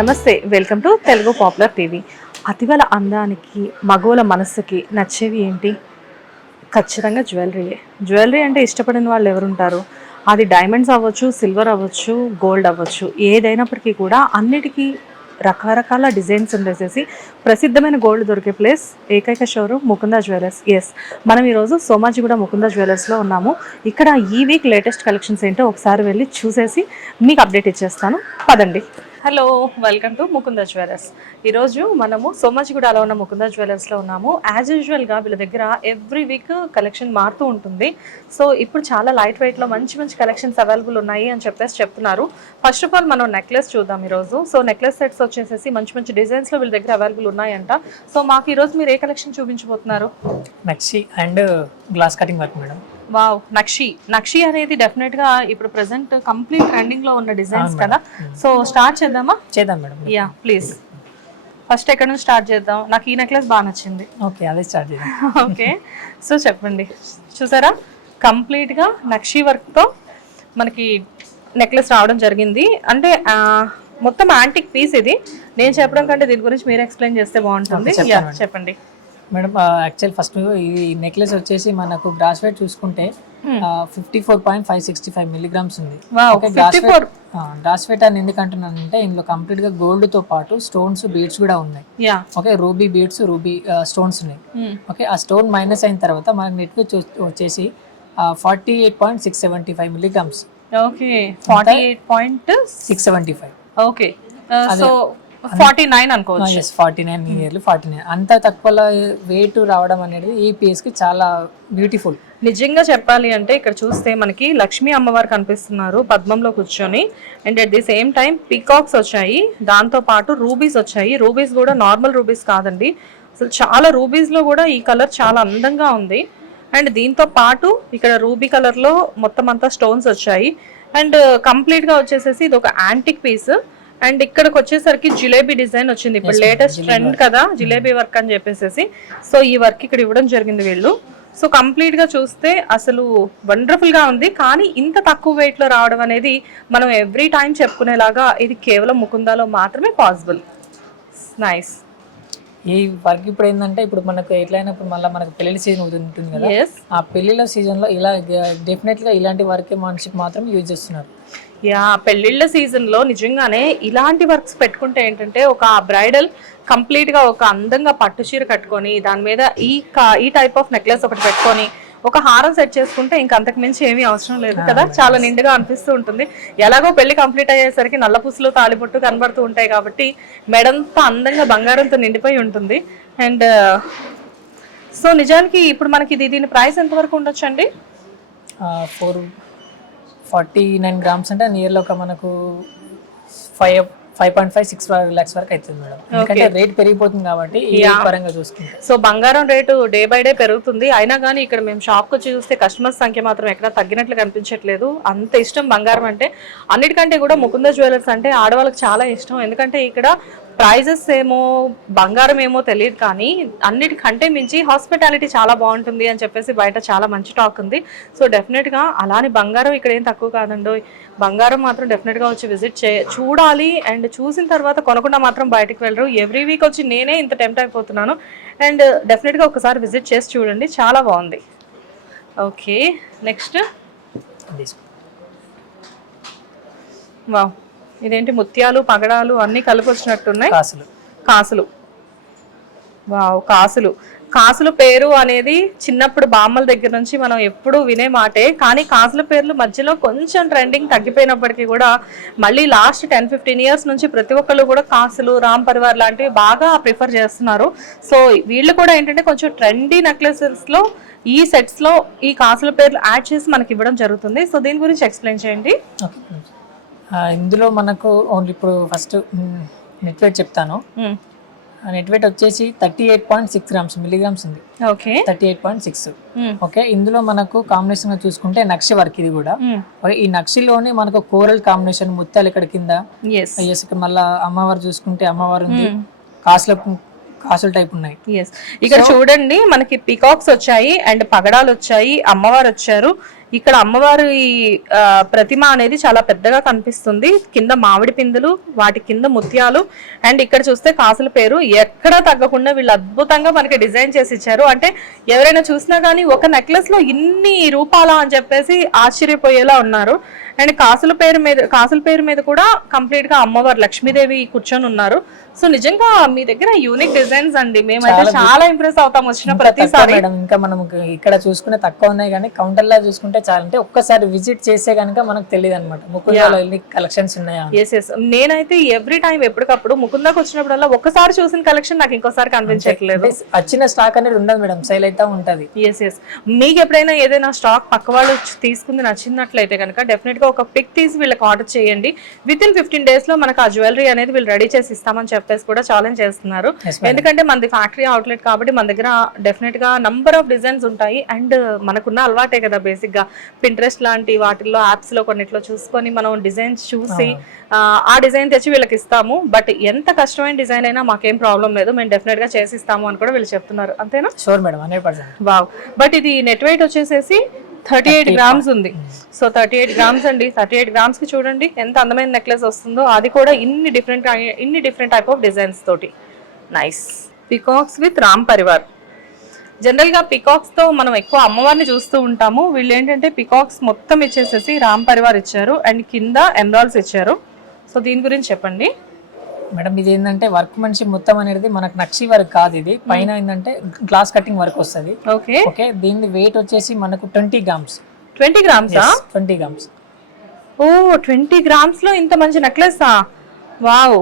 నమస్తే, welcome to Telugu popular TV. అతివల అందానికి మగోల మనస్సుకి నచ్చేవి ఏంటి? ఖచ్చితంగా జ్యువెలరీయే. జ్యువెలరీ అంటే ఇష్టపడిన వాళ్ళు ఎవరుంటారు? అది డైమండ్స్ అవ్వచ్చు, సిల్వర్ అవ్వచ్చు, గోల్డ్ అవ్వచ్చు, ఏదైనప్పటికీ కూడా అన్నిటికీ రకరకాల డిజైన్స్ ఉండేసేసి ప్రసిద్ధమైన గోల్డ్ దొరికే ప్లేస్ ఏకైక షోరూమ్ ముకుందా జ్యువెలర్స్. ఎస్, మనం ఈరోజు సోమాజిగూడ ముకుందా జ్యువెలర్స్లో ఉన్నాము. ఇక్కడ ఈ వీక్ లేటెస్ట్ కలెక్షన్స్ ఏంటో ఒకసారి వెళ్ళి చూసేసి మీకు అప్డేట్ ఇచ్చేస్తాను. పదండి. Hello, welcome to Mukunda jewellers. ఈరోజు మనము సోమాజిగూడలో ఉన్న ముకుందా జ్యువెలర్స్లో ఉన్నాము. యాజ్ యూజువల్గా వీళ్ళ దగ్గర ఎవ్రీ వీక్ కలెక్షన్ మారుతూ ఉంటుంది. సో ఇప్పుడు చాలా లైట్ వెయిట్లో మంచి మంచి కలెక్షన్స్ అవైలబుల్ ఉన్నాయి అని చెప్పేసి చెప్తున్నారు. ఫస్ట్ ఆఫ్ ఆల్ మనం నెక్లెస్ చూద్దాం ఈరోజు. సో నెక్లెస్ సెట్స్ వచ్చేసేసి మంచి మంచి డిజైన్స్లో వీళ్ళ దగ్గర అవైలబుల్ ఉన్నాయంట. సో మాకు ఈరోజు మీరు ఏ కలెక్షన్ చూపించబోతున్నారు? నక్షి and glass cutting work madam. Wow, నక్షి అనేది డెఫినెట్ గా ఇప్పుడు ప్రెసెంట్ కంప్లీట్ ట్రెండింగ్ లో ఉన్న డిజైన్స్ కదా. సో స్టార్ట్ చేద్దాం మేడం. Yeah please. ఫస్ట్ ఎక్కడ నుంచి స్టార్ట్ చేద్దాం? నాకు ఈ నెక్లెస్ బాగా నచ్చింది. ఓకే, అదే స్టార్ట్ చేద్దాం. ఓకే, సో చెప్పండి. చూసారా, కంప్లీట్ గా నక్షి వర్క్ తో మనకి నెక్లెస్ రావడం జరిగింది. అంటే మొత్తం యాంటిక్ పీస్ ఇది. నేను చెప్పడం కంటే దీని గురించి మీరు ఎక్స్ప్లెయిన్ చేస్తే బాగుంటుంది. చెప్పండి మేడం. యాక్చువల్ ఫస్ట్ ఈ నెక్లెస్ వచ్చేసి మనకు గ్రాస్ వెయిట్ చూసుకుంటే 54.565 మిల్లీగ్రామ్స్ ఉంది. గ్రాస్ వెయిట్ అని ఎందుకు అంటున్నానంటే ఇందులో కంప్లీట్ గా గోల్డ్ తో పాటు స్టోన్స్, బీడ్స్ కూడా ఉన్నాయి. Okay, ruby beads, ruby stones ఉన్నాయి. ఓకే, ఆ స్టోన్ మైనస్ అయిన తర్వాత మనకి నెట్ వెయిట్ వచ్చేసి 48.675 మిల్లీగ్రామ్స్. ఓకే, 48.675. ఓకే, సో 49 అనుకోవచ్చు. 49 నియర్లీ 49. అంత తక్కువ వెయిట్ రావడం అనేది ఈ పీస్ కి చాలా బ్యూటిఫుల్. నిజంగా చెప్పాలి అంటే ఇక్కడ చూస్తే మనకి లక్ష్మీ అమ్మవారు కనిపిస్తున్నారు పద్మంలో కూర్చొని. And at the same time peacocks వచ్చాయి, దాంతో పాటు రూబీస్ వచ్చాయి. రూబీస్ కూడా నార్మల్ రూబీస్ కాదండి, అసలు చాలా రూబీస్ లో కూడా ఈ కలర్ చాలా అందంగా ఉంది. అండ్ దీంతో పాటు ఇక్కడ రూబీ కలర్ లో మొత్తం అంతా స్టోన్స్ వచ్చాయి. అండ్ కంప్లీట్ గా వచ్చేసేసి ఇది ఒక యాంటిక్ పీస్. అండ్ ఇక్కడికి వచ్చేసరికి జిలేబీ డిజైన్ వచ్చింది. ఇప్పుడు లేటెస్ట్ ట్రెండ్ కదా జిలేబీ వర్క్ అని చెప్పేసి. సో ఈ వర్క్ ఇక్కడ ఇవ్వడం జరిగింది వీళ్ళు. సో కంప్లీట్ గా చూస్తే అసలు వండర్ఫుల్ గా ఉంది. కానీ ఇంత తక్కువ వెయిట్ లో రావడం అనేది మనం ఎవ్రీ టైం చెప్పుకునేలాగా ఇది కేవలం ముకుందాలో మాత్రమే పాసిబుల్. నైస్. ఈ వర్క్ ఇప్పుడు ఏంటంటే ఇప్పుడు మనకు ఎట్లయినా ఇప్పుడు మళ్ళీ మనకు పెళ్లి సీజన్ ఉంటుంది కదా. ఆ పెళ్లిళ్ళ సీజన్ లో ఇలా డెఫినెట్ గా ఇలాంటి వర్క్ మనిషికి మాత్రం యూజ్ చేస్తున్నారు. యా, పెళ్లిళ్ళ సీజన్ లో నిజంగానే ఇలాంటి వర్క్స్ పెట్టుకుంటే ఏంటంటే ఒక బ్రైడల్ కంప్లీట్ గా ఒక అందంగా పట్టు చీర కట్టుకొని దాని మీద ఈ టైప్ ఆఫ్ నెక్లెస్ ఒకటి పెట్టుకొని ఒక హారం సెట్ చేసుకుంటే ఇంక అంతకు మించి ఏమీ అవసరం లేదు కదా. చాలా నిండుగా అనిపిస్తూ ఉంటుంది. ఎలాగో పెళ్లి కంప్లీట్ అయ్యేసరికి నల్లపూసలు, తాళిబొట్టు కనబడుతూ ఉంటాయి కాబట్టి మెడంతా అందంగా బంగారంతో నిండిపోయి ఉంటుంది. అండ్ సో నిజానికి ఇప్పుడు మనకి దీని ప్రైస్ ఎంత వరకు ఉండొచ్చు అండి? 49 గ్రామ్స్ అంటే నియర్లీ ఒక మనకు 5.5-6 lakhs వరకు అవుతుంది మేడం. ఎందుకంటే రేట్ పెరిగిపోతుంది కాబట్టి ఈ పరంగా చూసుకుంటే. సో బంగారం రేటు డే బై డే పెరుగుతుంది. అయినా కానీ ఇక్కడ మేము షాప్కి వచ్చి చూస్తే కస్టమర్స్ సంఖ్య మాత్రం ఎక్కడ తగ్గినట్లు కనిపించట్లేదు. అంత ఇష్టం బంగారం అంటే. అన్నిటికంటే కూడా ముకుందా జ్యువెలర్స్ అంటే ఆడవాళ్ళకి చాలా ఇష్టం. ఎందుకంటే ఇక్కడ ప్రైజెస్ ఏమో బంగారం ఏమో తెలియదు, కానీ అన్నిటికంటే మించి హాస్పిటాలిటీ చాలా బాగుంటుంది అని చెప్పేసి బయట చాలా మంచి టాక్ ఉంది. సో డెఫినెట్గా అలానే బంగారం ఇక్కడ ఏం తక్కువ కాదండి. బంగారం మాత్రం డెఫినెట్గా వచ్చి విజిట్ చూడాలి. అండ్ చూసిన తర్వాత కొనకుండా మాత్రం బయటకు వెళ్ళరు. ఎవ్రీ వీక్ వచ్చి నేనే ఇంత టెంప్ట్ అయిపోతున్నాను. అండ్ డెఫినెట్గా ఒకసారి విజిట్ చేసి చూడండి, చాలా బాగుంది. Okay, next. వావ్, ఇదేంటి ముత్యాలు, పగడాలు అన్ని కలిపి వచ్చినట్టున్నాయి. కాసులు. వావ్, కాసులు పేరు అనేది చిన్నప్పుడు బామ్మల దగ్గర నుంచి మనం ఎప్పుడూ వినే మాటే. కానీ కాసుల పేర్లు మధ్యలో కొంచెం ట్రెండింగ్ తగ్గిపోయినప్పటికీ కూడా మళ్ళీ లాస్ట్ 10-15 years నుంచి ప్రతి ఒక్కళ్ళు కూడా కాసులు, రామ్ పరివార్ లాంటివి బాగా ప్రిఫర్ చేస్తున్నారు. సో వీళ్ళు కూడా ఏంటంటే కొంచెం ట్రెండీ నెక్లెసెస్లో ఈ సెట్స్లో ఈ కాసుల పేర్లు యాడ్ చేసి మనకి ఇవ్వడం జరుగుతుంది. సో దీని గురించి ఎక్స్ప్లెయిన్ చేయండి. ఇందులో మనకు ఓన్లీ ఇప్పుడు ఫస్ట్ నెట్ వెయిట్ చెప్తాను. నెట్ వెయిట్ వచ్చేసి 38.6 గ్రామ్స్ మిల్లీగ్రామ్స్ ఉంది. ఓకే, 38.6. ఓకే, ఇందులో మనకు కాంబినేషన్ చూసుకుంటే నక్షి వర్క్ ఇది కూడా. ఈ నక్షిలోనే మనకు కోరల్ కాంబినేషన్ ముత్యాలు ఇక్కడ కింద. ఇక్కడ మళ్ళీ అమ్మవారు చూసుకుంటే అమ్మవారు ఉంది. కాసుల టైప్ ఉన్నాయి. ఎస్, ఇక్కడ చూడండి మనకి పికాక్స్ వచ్చాయి అండ్ పగడాలు వచ్చాయి, అమ్మవారు వచ్చారు. ఇక్కడ అమ్మవారి ప్రతిమ అనేది చాలా పెద్దగా కనిపిస్తుంది. కింద మామిడి పిందులు, వాటి కింద ముత్యాలు, అండ్ ఇక్కడ చూస్తే కాసుల పేరు ఎక్కడా తగ్గకుండా వీళ్ళు అద్భుతంగా మనకి డిజైన్ చేసి ఇచ్చారు. అంటే ఎవరైనా చూసినా కానీ ఒక నెక్లెస్ లో ఇన్ని రూపాలా అని చెప్పేసి ఆశ్చర్యపోయేలా ఉన్నారు. అండ్ కాసుల పేరు మీద కూడా కంప్లీట్ గా అమ్మవారు లక్ష్మీదేవి కూర్చొని ఉన్నారు. సో నిజంగా మీ దగ్గర యూనిక్ డిజైన్స్ అండి, మేమైతే చాలా ఇంప్రెస్ అవుతాం వచ్చిన ప్రతిసారి. మేడం ఇంకా మనం ఇక్కడ చూసుకునే తక్కువ ఉన్నాయి కానీ కౌంటర్ లా చూసుకుంటే చాలా, అంటే ఒక్కసారి విజిట్ చేస్తే కనుక మనకు తెలియదు అనమాట ముకుందాలో ఎన్ని కలెక్షన్స్ ఉన్నాయా. ఎస్, నేనైతే ఎవ్రీ టైం ఎప్పటికప్పుడు ముకుందాకు వచ్చినప్పుడల్లా ఒక్కసారి చూసిన కలెక్షన్ నాకు ఇంకోసారి కనిపించట్లేదు. వచ్చిన స్టాక్ అనేది ఉండదు మేడం, సేల్ అయితే ఉంటది. ఎస్, మీకు ఎప్పుడైనా ఏదైనా స్టాక్ పక్క వాళ్ళు తీసుకుంది నచ్చినట్లయితే కనుక డెఫినెట్ గా ఒక పిక్ తీసి వీళ్ళకి ఆర్డర్ చేయండి. విత్ ఇన్ 15 days లో మనకు ఆ జ్యువెలరీ అనేది వీళ్ళు రెడీ చేసి ఇస్తామని చెప్పేసి కూడా ఛాలెంజ్ చేస్తున్నారు. ఎందుకంటే మనది ఫ్యాక్టరీ అవుట్లెట్ కాబట్టి మన దగ్గర డెఫినెట్ గా నంబర్ ఆఫ్ డిజైన్స్ ఉంటాయి. అండ్ మనకున్న అలవాటే కదా బేసిక్ గా పింట్రెస్ట్ లాంటి వాటిల్లో యాప్స్ లో కొన్నిట్లో చూసుకొని మనం డిజైన్స్ చూసి ఆ డిజైన్ తెచ్చి వీళ్ళకి ఇస్తాము. బట్ ఎంత కష్టమైన డిజైన్ అయినా మాకేం ప్రాబ్లం లేదు, మేము డెఫినెట్ గా చేసి ఇస్తాము అని కూడా వీళ్ళు చెప్తున్నారు. అంతేనా? Sure madam, 100%. వావ్. బట్ ఇది నెట్ వెయిట్ వచ్చేసేసి 38 grams ఉంది. సో 38 grams అండి. 38 grams కి చూడండి ఎంత అందమైన నెక్లెస్ వస్తుందో, అది కూడా ఇన్ని డిఫరెంట్ టైప్ ఆఫ్ డిజైన్స్ తోటి. Nice. Peacocks with Ram Parivar. General గా పికాక్స్ తో మనం ఎక్కువ అమ్మవారిని చూస్తూ ఉంటాము. వీళ్ళు ఏంటంటే పికాక్స్ మొత్తం ఇచ్చేసేసి రామ్ పరివార్ ఇచ్చారు అండ్ కింద ఎమరాల్డ్స్ ఇచ్చారు. సో దీని గురించి చెప్పండి మేడం. ఇది ఏంటంటే వర్క్ మనిషి మొత్తం అనేది మనకు నక్షి వర్క్ కాదు, ఇది పైన ఏంటంటే గ్లాస్ కటింగ్ వర్క్ వస్తుంది. ఓకే, దీని వెయిట్ వచ్చేసి మనకు 20 grams. 20 grams? 20 grams. ఓ 20 grams లో ఇంత మంచి నెక్లెస్. వావ్,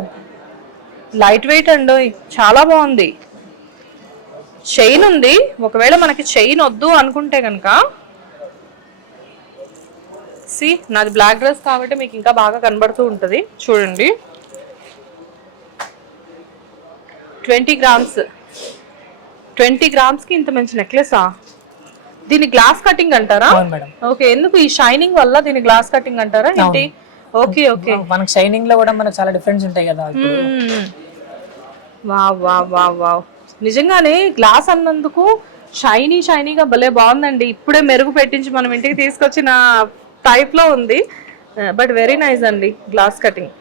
లైట్ వెయిట్ అండి, చాలా బాగుంది. చైన్ ఉంది, ఒకవేళ మనకి చైన్ వద్దు అనుకుంటే కనుక నాది బ్లాక్ డ్రెస్ కాబట్టి మీకు ఇంకా బాగా కనబడుతూ ఉంటుంది. చూడండి 20 grams కి ఇంత మంచి నెక్లెసా? దీని గ్లాస్ కటింగ్ అంటారా? ఓకే, ఎందుకు ఈ షైనింగ్ వల్ల దీని గ్లాస్ కటింగ్ అంటారా ఏంటి? ఓకే, మనకి షైనింగ్ లో కూడా మనకు చాలా డిఫరెన్స్ ఉంటాయి కదా. వావ్, నిజంగానే గ్లాస్ అన్నందుకు షైనీగా భలే బాగుందండి. ఇప్పుడే మెరుగు పెట్టించి మనం ఇంటికి తీసుకొచ్చిన టైప్ లో ఉంది. బట్ వెరీ నైస్ అండి గ్లాస్ కటింగ్.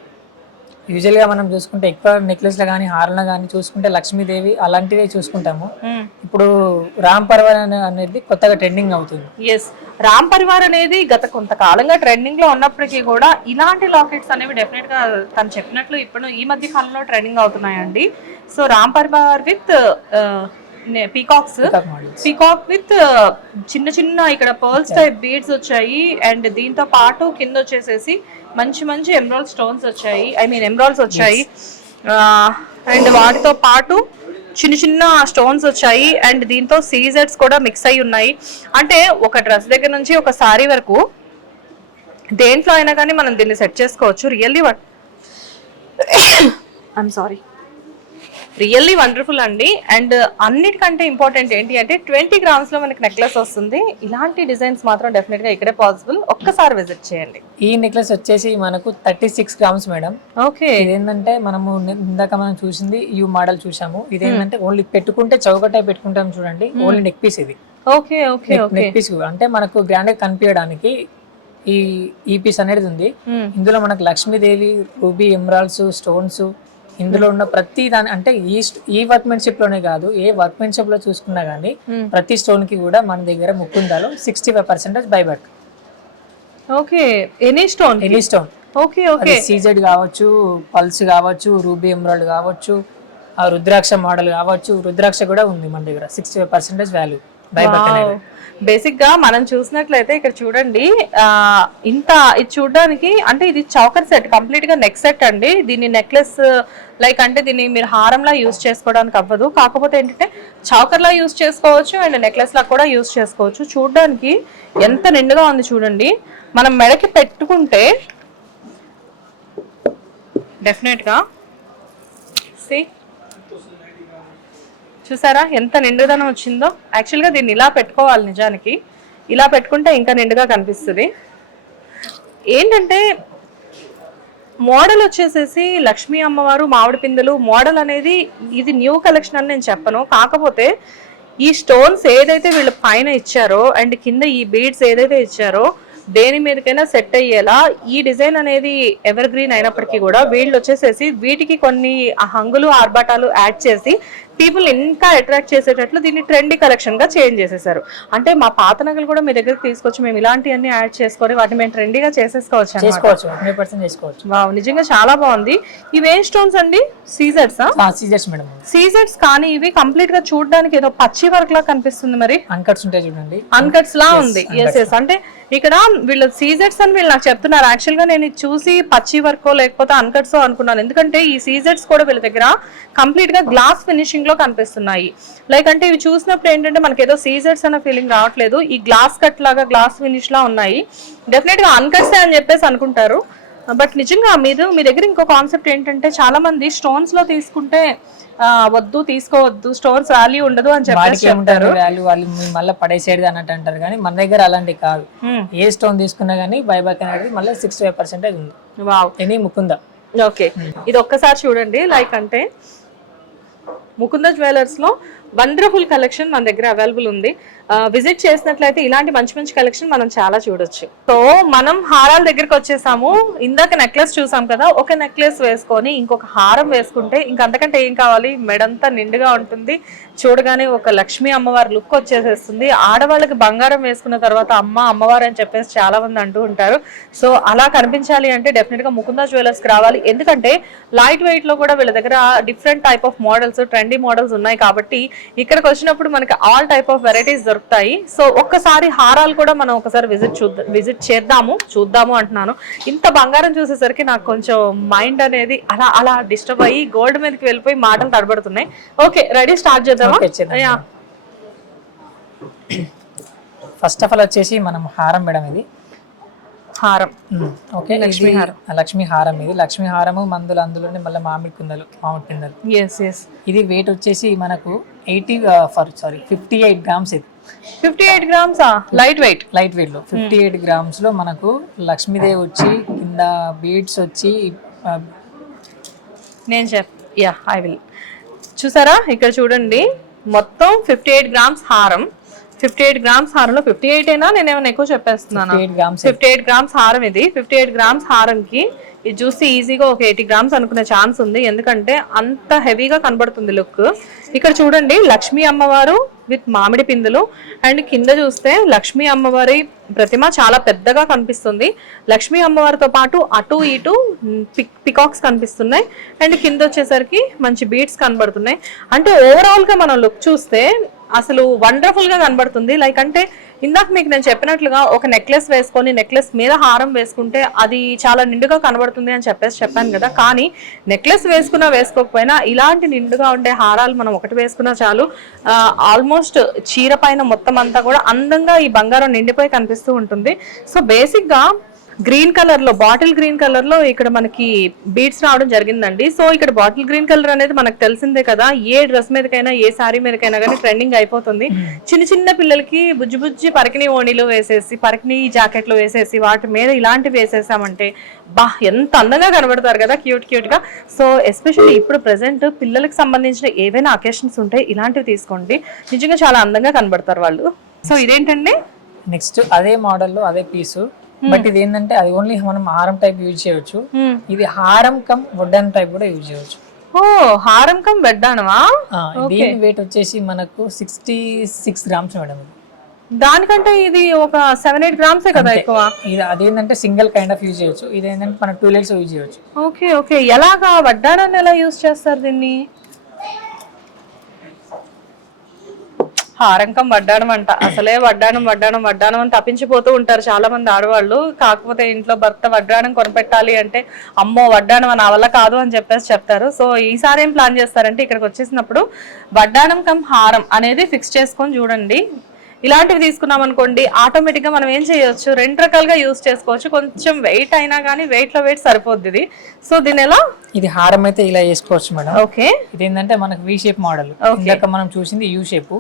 యూజువల్ గా మనం చూసుకుంటే ఎక్కువ నెక్లెస్ లో కానీ హార్ల కానీ చూసుకుంటే లక్ష్మీదేవి అలాంటివే చూసుకుంటాము. ఇప్పుడు రామ్ పరివార్ అనేది కొత్తగా ట్రెండింగ్ అవుతుంది. ఎస్, రామ్ పరివార్ అనేది గత కొంతకాలంగా ట్రెండింగ్ లో ఉన్నప్పటికీ కూడా ఇలాంటి లాకెట్స్ అనేవి డెఫినెట్ గా తను చెప్పినట్లు ఇప్పుడు ఈ మధ్య కాలంలో ట్రెండింగ్ అవుతున్నాయండి. So Ram Parivar with peacock with చిన్న ఇక్కడ పర్ల్స్ టైప్ బీడ్స్ వచ్చాయి. అండ్ దీంతో పాటు కింద వచ్చేసేసి మంచి ఎమరాల్డ్ స్టోన్స్ వచ్చాయి, ఎమరాల్డ్స్ వచ్చాయి. అండ్ వాటితో పాటు చిన్న స్టోన్స్ వచ్చాయి. అండ్ దీంతో సీజెట్స్ కూడా మిక్స్ అయి ఉన్నాయి. అంటే ఒక డ్రెస్ దగ్గర నుంచి ఒక సారీ వరకు దేంట్లో అయినా కానీ మనం దీన్ని సెట్ చేసుకోవచ్చు. రియల్లీ వండర్ఫుల్ అండి. అండ్ అన్నిటికంటే ఇంపార్టెంట్ ఏంటి అంటే 20 grams లో మనకి నెక్లెస్ వస్తుంది. ఇలాంటి డిజైన్స్ మాత్రం డెఫినెట్ గా ఇక్కడే పాసిబుల్. ఒక్కసారి విజిట్ చేయండి. ఈ నెక్లెస్ వచ్చేసి మనకు 36 grams మేడం. ఓకే, ఇదేంటంటే మనము ఇందాక మనం చూసింది ఈ మోడల్ చూసాము. ఇదేంటంటే ఓన్లీ పెట్టుకుంటే చౌకటే పెట్టుకుంటాం చూడండి, ఓన్లీ నెక్ పీస్ ఇది. ఓకే, నెక్ పీస్ అంటే మనకు గ్రాండ్ గా కనిపించడానికి ఈ పీస్ అనేది ఉంది. ఇందులో మనకు లక్ష్మీదేవి, రూబీ, ఎమరాల్డ్స్, స్టోన్స్, ఇందులో ఉన్న ప్రతి దాని అంటే ఈ వర్క్మెన్షిప్ లోనే కాదు, ఏ వర్క్మెన్షిప్ లో చూసుకున్నా గానీ ప్రతి స్టోన్ కి కూడా మన దగ్గర ముకుందాలో 65% buyback. Okay, any stone. Okay, CZ కావచ్చు, పల్స్ కావచ్చు, రూబీ ఎమరాల్డ్ కావచ్చు, రుద్రాక్ష మోడల్ కావచ్చు. రుద్రాక్ష కూడా ఉంది మన దగ్గర 65% వాల్యూ బైబ్యాక్ అనేది. బేసిక్ గా మనం చూసినట్లయితే ఇక్కడ చూడండి, ఇంత ఇది చూడడానికి అంటే ఇది చౌకర్ సెట్, కంప్లీట్ గా నెక్ సెట్ అండి. దీన్ని నెక్లెస్ లైక్ అంటే దీన్ని మీరు హారంలా యూజ్ చేసుకోవడానికి అవ్వదు. కాకపోతే ఏంటంటే చౌకర్లా యూజ్ చేసుకోవచ్చు అండ్ నెక్లెస్ లా కూడా యూజ్ చేసుకోవచ్చు. చూడడానికి ఎంత నిండుగా ఉంది చూడండి. మనం మెడకి పెట్టుకుంటే డెఫినెట్ గా చూసారా ఎంత నిండుదనం వచ్చిందో. యాక్చువల్గా దీన్ని ఇలా పెట్టుకోవాలి, నిజానికి ఇలా పెట్టుకుంటే ఇంకా నిండుగా కనిపిస్తుంది. ఏంటంటే మోడల్ వచ్చేసేసి లక్ష్మీ అమ్మవారు మామిడి పిందెలు మోడల్ అనేది ఇది న్యూ కలెక్షన్ అని నేను చెప్పను. కాకపోతే ఈ స్టోన్స్ ఏదైతే వీళ్ళు పైన ఇచ్చారో అండ్ కింద ఈ బీడ్స్ ఏదైతే ఇచ్చారో దేని మీదకైనా సెట్ అయ్యేలా ఈ డిజైన్ అనేది ఎవర్ గ్రీన్ అయినప్పటికీ కూడా వీళ్ళు వచ్చేసేసి వీటికి కొన్ని హంగులు ఆర్భాటాలు యాడ్ చేసి పీపుల్ ఇంకా అట్రాక్ట్ చేసేటట్లు దీన్ని ట్రెండీ కలెక్షన్ గా చేంజ్ చేసేసారు. అంటే మా పాత నగలు కూడా మీ దగ్గరికి తీసుకొచ్చి మేము ఇలాంటివన్నీ యాడ్ చేసుకొని వాటిని మేము ట్రెండీగా చేసేసుకోవచ్చు. వావ్, నిజంగా చాలా బాగుంది. ఇవేం స్టోన్స్ అండి? Scissors madam. సీజర్స్ కానీ ఇవి కంప్లీట్ గా చూడడానికి ఏదో పచ్చి వర్క్ లా కనిపిస్తుంది. మరి అన్కట్స్ ఉంటాయి చూడండి, అన్కట్స్ లా ఉంది. ఎస్ ఎస్, అంటే ఇక్కడ వీళ్ళు సీజెట్స్ అని వీళ్ళు నాకు చెప్తున్నారు. యాక్చువల్ గా నేను ఇది చూసి పచ్చి వర్కో లేకపోతే అన్కట్స్ అనుకున్నాను. ఎందుకంటే ఈ సీజెట్స్ కూడా వీళ్ళ దగ్గర కంప్లీట్ గా గ్లాస్ ఫినిషింగ్ లో కనిపిస్తున్నాయి. లైక్ అంటే ఇవి చూసినప్పుడు ఏంటంటే మనకి ఏదో సీజెట్స్ అన్న ఫీలింగ్ రావట్లేదు. ఈ గ్లాస్ కట్ లాగా గ్లాస్ ఫినిష్ లా ఉన్నాయి. డెఫినెట్ గా అన్కట్స్ అని చెప్పేసి అనుకుంటారు. బట్ నిజంగా మీ దగ్గర ఇంకో కాన్సెప్ట్ ఏంటంటే చాలా మంది స్టోన్స్ లో తీసుకుంటే వద్దు, తీసుకోవద్దు, స్టోన్స్ వాల్యూ ఉండదు అని చెప్పేసి ఉంటారు. వాళ్ళు మళ్ళీ పడేసేది అన్నట్టు అంటారు, కానీ మన దగ్గర అలాంటి కాదు. ఏ స్టోన్ తీసుకున్నా గానీ బైబ్యాక్ అనేది మళ్ళీ 65% ఉంది. Wow, any Mukunda. ఓకే, ఇది ఒక్కసారి చూడండి. లైక్ అంటే ముకుంద జ్యువెలర్స్ లో వండర్ఫుల్ కలెక్షన్ మన దగ్గర అవైలబుల్ ఉంది. విజిట్ చేసినట్లయితే ఇలాంటి మంచి మంచి కలెక్షన్ మనం చాలా చూడొచ్చు. సో మనం హారాల దగ్గరికి వచ్చేసాము. ఇందాక నెక్లెస్ చూసాం కదా, ఒక నెక్లెస్ వేసుకొని ఇంకొక హారం వేసుకుంటే ఇంకంతకంటే ఏం కావాలి? మెడంతా నిండుగా ఉంటుంది. చూడగానే ఒక లక్ష్మీ అమ్మవారి లుక్ వచ్చేసేస్తుంది. ఆడవాళ్ళకి బంగారం వేసుకున్న తర్వాత అమ్మవారు అని చెప్పేసి చాలా మంది అంటూ ఉంటారు. సో అలా కనిపించాలి అంటే డెఫినెట్ గా ముకుంద జ్యువెలర్స్ కి రావాలి. ఎందుకంటే లైట్ వెయిట్ లో కూడా వీళ్ళ దగ్గర different type of models, trendy models ఉన్నాయి. కాబట్టి ఇక్కడికి వచ్చినప్పుడు మనకి ఆల్ టైప్ ఆఫ్ వెరైటీస్ దొరుకుతాయి. సో ఒక్కసారి హారాలు కూడా మనం ఒకసారి విజిట్ చూద్దాము అంటున్నాను. ఇంత బంగారం చూసేసరికి నాకు కొంచెం మైండ్ అనేది అలా అలా డిస్టర్బ్ అయ్యి గోల్డ్ మీదకి వెళ్ళిపోయి మాటలు తడబడుతున్నాయి. ఓకే, రెడీ, స్టార్ట్ చేద్దామా? ఫస్ట్ ఆఫ్ ఆల్ వచ్చేసి మనం హారం మేడం, ఇది హారం. ఓకే, లక్ష్మీ హారం. లక్ష్మీ హారం ఇది. లక్ష్మీ హారము మందులు, అందులోనే మళ్ళీ మామిడి పిందెలు. ఇది వెయిట్ వచ్చేసి మనకు 58 గ్రామ్స్. ఇది 58 గ్రామ్స్ లైట్ వెయిట్ లో 58 గ్రామ్స్ లో మనకు లక్ష్మీదేవి వచ్చి కింద బీడ్స్ వచ్చి నేను ఐ విల్. చూసారా ఇక్కడ చూడండి, మొత్తం 58 గ్రామ్స్ హారం. 58 గ్రామ్స్ హారంలో 58 అయినా నేనేమైనా ఎక్కువ చెప్పేస్తున్నాను. 58 గ్రామ్స్ హారం ఇది. 58 గ్రామ్స్ హారంకి ఇది చూస్తే ఈజీగా ఒక 80 గ్రామ్స్ అనుకునే ఛాన్స్ ఉంది. ఎందుకంటే అంత హెవీగా కనబడుతుంది లుక్. ఇక్కడ చూడండి, లక్ష్మీ అమ్మవారు విత్ మామిడి పిందులు అండ్ కింద చూస్తే లక్ష్మీ అమ్మవారి ప్రతిమ చాలా పెద్దగా కనిపిస్తుంది. లక్ష్మీ అమ్మవారితో పాటు అటు ఇటు పికాక్స్ కనిపిస్తున్నాయి అండ్ కింద వచ్చేసరికి మంచి బీడ్స్ కనబడుతున్నాయి. అంటే ఓవరాల్ గా మనం లుక్ చూస్తే అసలు వండర్ఫుల్ గా కనబడుతుంది. లైక్ అంటే ఇందాక మీకు నేను చెప్పినట్లుగా ఒక నెక్లెస్ వేసుకొని నెక్లెస్ మీద హారం వేసుకుంటే అది చాలా నిండుగా కనబడుతుంది అని చెప్పాను కదా. కానీ నెక్లెస్ వేసుకున్నా వేసుకోకపోయినా ఇలాంటి నిండుగా ఉండే హారాలు మనం ఒకటి వేసుకున్నా చాలు. ఆల్మోస్ట్ చీర పైన మొత్తం అంతా కూడా అందంగా ఈ బంగారం నిండిపోయి కనిపిస్తూ ఉంటుంది. సో బేసిక్ గా గ్రీన్ కలర్ లో, బాటిల్ గ్రీన్ కలర్ లో ఇక్కడ మనకి బీడ్స్ రావడం జరిగిందండి. సో ఇక్కడ బాటిల్ గ్రీన్ కలర్ అనేది మనకు తెలిసిందే కదా, ఏ డ్రెస్ మీదకైనా ఏ సారీ మీదకైనా కానీ ట్రెండింగ్ అయిపోతుంది. చిన్న చిన్న పిల్లలకి బుజ్జి బుజ్జి పరికిణి ఓణీలు వేసేసి, పరికిణి జాకెట్లు వేసేసి వాటి మీద ఇలాంటివి వేసేసామంటే ఎంత అందంగా కనబడతారు కదా, క్యూట్ గా. సో ఎస్పెషల్లీ ఇప్పుడు ప్రెసెంట్ పిల్లలకి సంబంధించిన ఏవైనా అకేషన్స్ ఉంటే ఇలాంటివి తీసుకోండి, నిజంగా చాలా అందంగా కనబడతారు వాళ్ళు. సో ఇదేంటండి? నెక్స్ట్ అదే మోడల్లో అదే పీసు, బట్ ఇది ఏంటంటే అది ఓన్లీ మనం హారం టైప్ యూజ్ చేయొచ్చు. ఇది హారం కమ్ వడ్డానం టైప్ కూడా యూజ్ చేయొచ్చు. ఓ, హారం కమ్ వడ్డానమా? దీని వెయిట్ వచ్చేసి మనకు 66 గ్రామ్స్ మేడం. దానికంటే ఇది ఒక 7-8 గ్రామ్సే కదా ఎక్కువ. ఇది అదేంటంటే సింగిల్ కైండ్ ఆఫ్ యూజ్ చేయొచ్చు. ఇది ఏంటంటే మన 2 లైట్స్ యూజ్ చేయొచ్చు. ఓకే, ఎలాగా వడ్డానాన్ని ఎలా యూజ్ చేస్తారు దీన్ని? హారంకం వడ్డానం అంట. అసలే వడ్డానం అని తప్పించిపోతూ ఉంటారు చాలా మంది ఆడవాళ్ళు. కాకపోతే ఇంట్లో భర్త వడ్డానం కొనిపెట్టాలి అంటే అమ్మో వడ్డానం నా వల్ల కాదు అని చెప్పేసి చెప్తారు. సో ఈసారి ఏం ప్లాన్ చేస్తారంటే ఇక్కడికి వచ్చేసినప్పుడు వడ్డానం కమ్ హారం అనేది ఫిక్స్ చేసుకొని చూడండి. ఇలాంటివి తీసుకున్నాం అనుకోండి, ఆటోమేటిక్ గా మనం ఏం చేయొచ్చు, 2 రకాలుగా యూజ్ చేసుకోవచ్చు. కొంచెం వెయిట్ అయినా కానీ వెయిట్ లో వెయిట్ సరిపోద్ది ఇది. సో దీని ఎలా? ఇది హారం అయితే ఇలా వేసుకోవచ్చు మేడం. ఓకే, ఇది ఏంటంటే మనకు వి షేప్ మోడల్. ఇందాక మనం చూసింది యూ షేప్,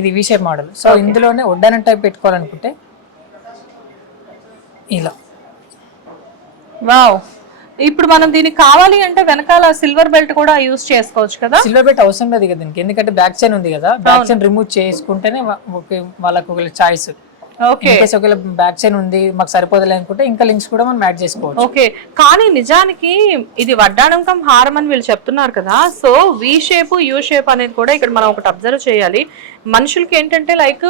ఇది వి షేప్ మోడల్. సో ఇందులోనే వడ్డానం టైప్ పెట్టుకోవాలనుకుంటే ఇలా. వావ్, ఇప్పుడు మనం దీనికి కావాలి అంటే వెనకాల సిల్వర్ బెల్ట్ కూడా యూస్ చేసుకోవచ్చు కదా? సిల్వర్ బెల్ట్ అవసరం లేదు కదా దీనికి, ఎందుకంటే బ్యాక్ చైన్ ఉంది కదా, బ్యాక్ చైన్ రిమూవ్ చేసుకుంటేనే వాళ్ళకు ఒక చాయిస్. ఓకే, ఒకవేళ బ్యాక్ చైన్ ఉంది మాకు సరిపోదలే అనుకుంటే ఇంకా లింక్స్ కూడా మనం యాడ్ చేసుకోవచ్చు. ఓకే. కానీ నిజానికి ఇది వడ్డాణంకం హారం అని వీళ్ళు చెప్తున్నారు కదా, so V shape U shape అనేది కూడా ఇక్కడ మనం ఒకటి అబ్జర్వ్ చేయాలి. మనుషులకి ఏంటంటే లైక్